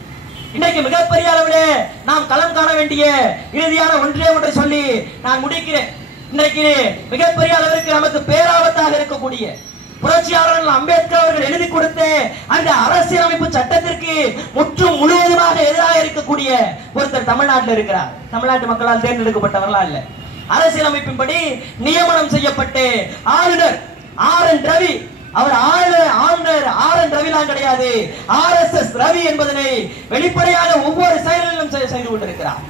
இன்றைக்கு மிகப்பெரிய அளவிலே நாம் களம் காண வேண்டிய இறுதியான ஒன்றை சொல்லி நான் முடிக்கிறேன். இன்றைக்கு மிகப்பெரிய அளவிற்கு நமக்கு பேராபத்தாக இருக்கக்கூடிய புரட்சியாளர் அம்பேத்கர் அவர்கள் எழுதி கொடுத்த அந்த அரசியலமைப்பு சட்டத்திற்கு முற்றும் முழுவதுமாக எதிராக இருக்கக்கூடிய ஒருத்தர் தமிழ்நாட்டில் இருக்கிறார். தமிழ்நாட்டு மக்களால் தேர்ந்தெடுக்கப்பட்டவர்களா இல்ல. அரசியலமைப்பின்படி நியமனம் செய்யப்பட்டு ஆளுநர் RN ரவி, அவர் ஆளுநர் RN ரவிலாம் கிடையாது, RSS ரவி என்பதனை வெளிப்படையாக ஒவ்வொரு செயலிலும் செய்து கொண்டிருக்கிறார்.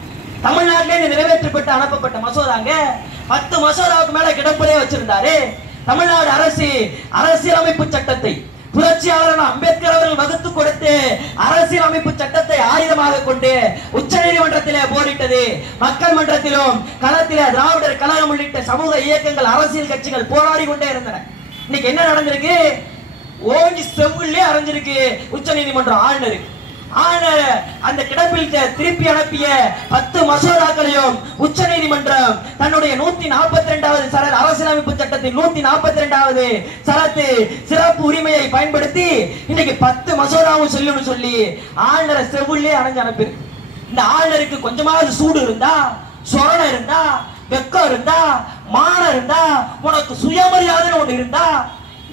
தமிழ்நாட்டிலே நிறைவேற்றப்பட்டு அனுப்பப்பட்ட மசோதாங்க 10 மசோதாவுக்கு மேல கிடப்பிலே வச்சிருந்தாரு. தமிழ்நாடு அரசு அரசியலமைப்பு சட்டத்தை புரட்சியாளர் அம்பேத்கர் அவர்கள் வகுத்து கொடுத்து அரசியலமைப்பு சட்டத்தை ஆயுதமாக கொண்டு உச்ச நீதிமன்றத்திலே போரிட்டது. மக்கள் மன்றத்திலும் களத்திலே திராவிடர் கழகம் உள்ளிட்ட சமூக இயக்கங்கள், அரசியல் கட்சிகள் போராடி கொண்டே இருந்தன. இன்னைக்கு என்ன நடந்திருக்கு? ஓங்கி செவ்விலே அரைஞ்சிருக்கு உச்ச நீதிமன்றம் ஆளுநருக்கு. ஆளுநர் அந்த கிடப்பில் திருப்பி அனுப்பிய 10 மசோதாக்களையும் உச்ச நீதிமன்றம் தன்னுடைய 142வது சரத், அரசியலமைப்பு சட்டத்தின் 142வது சரத்து சிறப்பு உரிமையை பயன்படுத்தி இன்னைக்கு 10 மசோதாவும் சொல்லுன்னு சொல்லி ஆளுநரை செவ்விலே அரைஞ்சு அனுப்பியிருக்கு. இந்த ஆளுநருக்கு கொஞ்சமாவது சூடு இருந்தா, சொரணை இருந்தா, வெக்கம் இருந்தா, மானம் இருந்தா, உனக்கு சுயமரியாதைன்னு ஒண்ணு இருந்தா,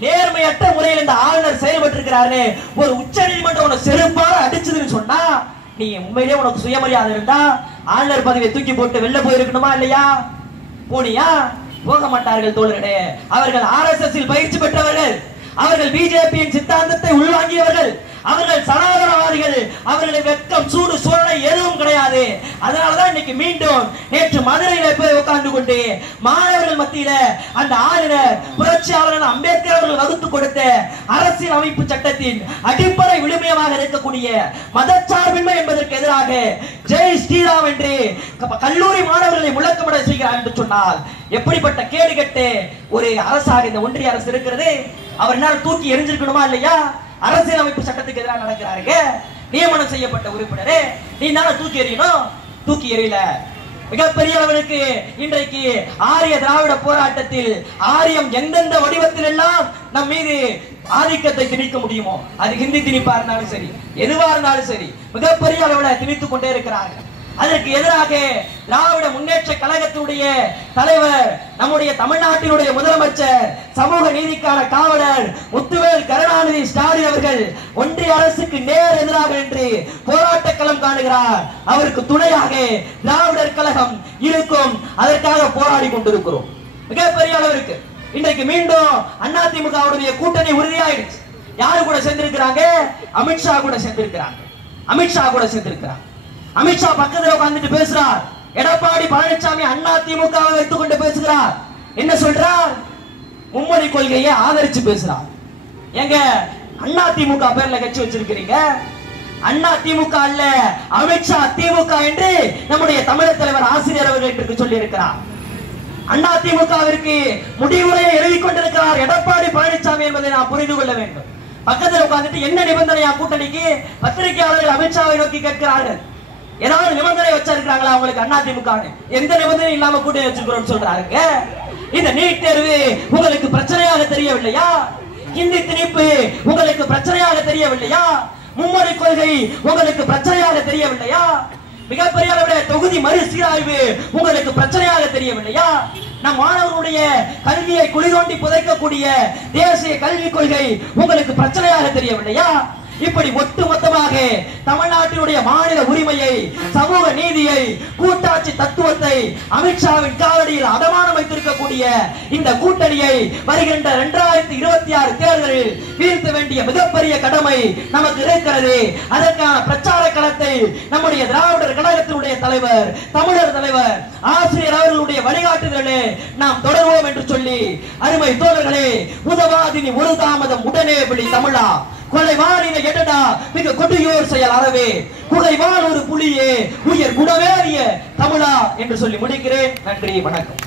நேர்மையற்ற முறையில் இந்த ஆளுநர் செயல்பட்டு இருக்கிறாரு, ஒரு உச்ச நீதிமன்றம் உனக்கு செருப்பால அடிச்சதுன்னு சொன்னா நீ உண்மையிலேயே உனக்கு சுயமரியாதை இருந்தா ஆளுநர் பதவியை தூக்கி போட்டு வெளில போயிருக்கணுமா இல்லையா? போனியா? போக மாட்டார்கள் தோழர்களே. அவர்கள் RSS பயிற்சி பெற்றவர்கள், அவர்கள் பிஜேபியின் சித்தாந்தத்தை உள்வாங்கியவர்கள், அவர்கள் சனாதனவாதிகள். அவர்களுடைய வெட்கம், சூடு, சோழனை எதுவும் கிடையாது. அதனாலதான் இன்னைக்கு மீண்டும் நேற்று மதுரையில போய் உட்கார்ந்து கொண்டு மாணவர்கள் மத்தியில அந்த ஆளுநர் புரட்சியாளர் அம்பேத்கர் அவர்கள் வகுத்து கொடுத்த அரசியல் அமைப்பு சட்டத்தின் அடிப்படை விழுமியமாக இருக்கக்கூடிய மதச்சார்பின்மை என்பதற்கு எதிராக ஜெய் ஸ்ரீராம் என்று கல்லூரி மாணவர்களை முழக்கமிட செய்கிறார் என்று சொன்னால் எப்படிப்பட்ட கேடு கெட்டு ஒரு அரசாக இந்த ஒன்றிய அரசு இருக்கிறது? அவர் என்ன தூக்கி எரிஞ்சிருக்கணுமா இல்லையா? அரசியலமைப்பு சட்டத்துக்கு எதிராக நடக்கிறாருங்க. நியமனம் செய்யப்பட்ட உறுப்பினரே நீ தானே தூக்கி எறியணும், தூக்கி எறியல. மிகப்பெரிய அளவுக்கு இன்றைக்கு ஆரிய திராவிட போராட்டத்தில் ஆரியம் எந்தெந்த வடிவத்தில் எல்லாம் நம் மீது ஆதிக்கத்தை திணிக்க முடியுமோ, அது ஹிந்தி திணிப்பா இருந்தாலும் சரி, எதுவா இருந்தாலும் சரி, மிகப்பெரிய அளவுல திணித்துக் கொண்டே இருக்கிறார்கள். அதற்கு எதிராக திராவிட முன்னேற்ற கழகத்தினுடைய தலைவர், நம்முடைய தமிழ்நாட்டினுடைய முதலமைச்சர், சமூக நீதிக்கான காவலர் முத்துவேல் கருணாநிதி ஸ்டாலின் அவர்கள் ஒன்றிய அரசுக்கு நேர் எதிராக என்று போராட்ட களம் காணுகிறார். அவருக்கு துணையாக திராவிடர் கழகம் இருக்கும். அதற்காக போராடி கொண்டிருக்கிறோம். மிகப்பெரிய அளவிற்கு இன்றைக்கு மீண்டும் அதிமுகவுடைய கூட்டணி உறுதியாயிடுச்சு. யாரு கூட சேர்ந்திருக்கிறாங்க? அமித்ஷா கூட சேர்ந்திருக்கிறாங்க. அமித்ஷா கூட சேர்ந்திருக்கிறாங்க. அமித்ஷா பக்கத்துல உட்கார்ந்துட்டு பேசுறார். எடப்பாடி பழனிசாமி அதிமுகவை வைத்துக் கொண்டு பேசுகிறார். என்ன சொல்றார்? மும்மொழி கொள்கையை ஆதரிச்சு பேசுறார். எங்க அதிமுக பேர்ல கட்சி வச்சிருக்கிறீங்க? அதிமுக அல்ல, அமித்ஷா திமுக என்று நம்முடைய தமிழக தலைவர் ஆசிரியர் அவர்கள் சொல்லி இருக்கிறார். அதிமுகவிற்கு முடிவுரையை எழுதி கொண்டிருக்கிறார் எடப்பாடி பழனிசாமி என்பதை நாம் புரிந்து கொள்ள வேண்டும். பக்கத்தில் உட்கார்ந்துட்டு என்ன நிபந்தனையா கூட்டணிக்கு? பத்திரிகையாளர்கள் அமித்ஷாவை நோக்கி கேட்கிறார்கள். ஏதாவது நிபந்தனை வச்சிருக்காங்களா உங்களுக்கு அதிமுக? எந்த நிபந்தனை இல்லாம கூட்டணி வச்சிருக்கிறோம் சொல்றாங்க. இந்த நீட் தேர்வு உங்களுக்கு பிரச்சனையாக தெரியவில்லையா? ஹிந்தி திணிப்பு உங்களுக்கு பிரச்சனையாக தெரியவில்லையா? மும்மொழி கொள்கை உங்களுக்கு பிரச்சனையாக தெரியவில்லையா? மிகப்பெரிய அளவில் தொகுதி மறுசீராய்வு உங்களுக்கு பிரச்சனையாக தெரியவில்லையா? நம் மாணவர்களுடைய கல்வியை குளிதோண்டி புதைக்கக்கூடிய தேசிய கல்விக் கொள்கை உங்களுக்கு பிரச்சனையாக தெரியவில்லையா? இப்படி ஒட்டுமொத்தமாக தமிழ்நாட்டினுடைய மாநில உரிமையை, சமூக நீதியை, கூட்டாட்சி தத்துவத்தை அமித்ஷாவின் காவடியில் அடமானம் வைத்திருக்கக்கூடிய இந்த கூட்டணியை வருகின்ற 2026 தேர்தலில் வீழ்த்த வேண்டிய மிகப்பெரிய கடமை நமக்கு இருக்கிறது. அதற்கான பிரச்சார களத்தை நம்முடைய திராவிடர் கழகத்தினுடைய தலைவர், தமிழர் தலைவர் ஆசிரியர் அவர்களுடைய வழிகாட்டுதலே நாம் தொடர்வோம் என்று சொல்லி, அருமை தோழர்களே, உதவாதினி ஒரு தாமதம் உடனே விழி தமிழா, கொலைவானின எடடா மிக கொடியோர் செயல் அறவே, குகைவான் ஒரு புலியே உயர் குணவேறிய தமிழா என்று சொல்லி முடிக்கிறேன். நன்றி, வணக்கம்.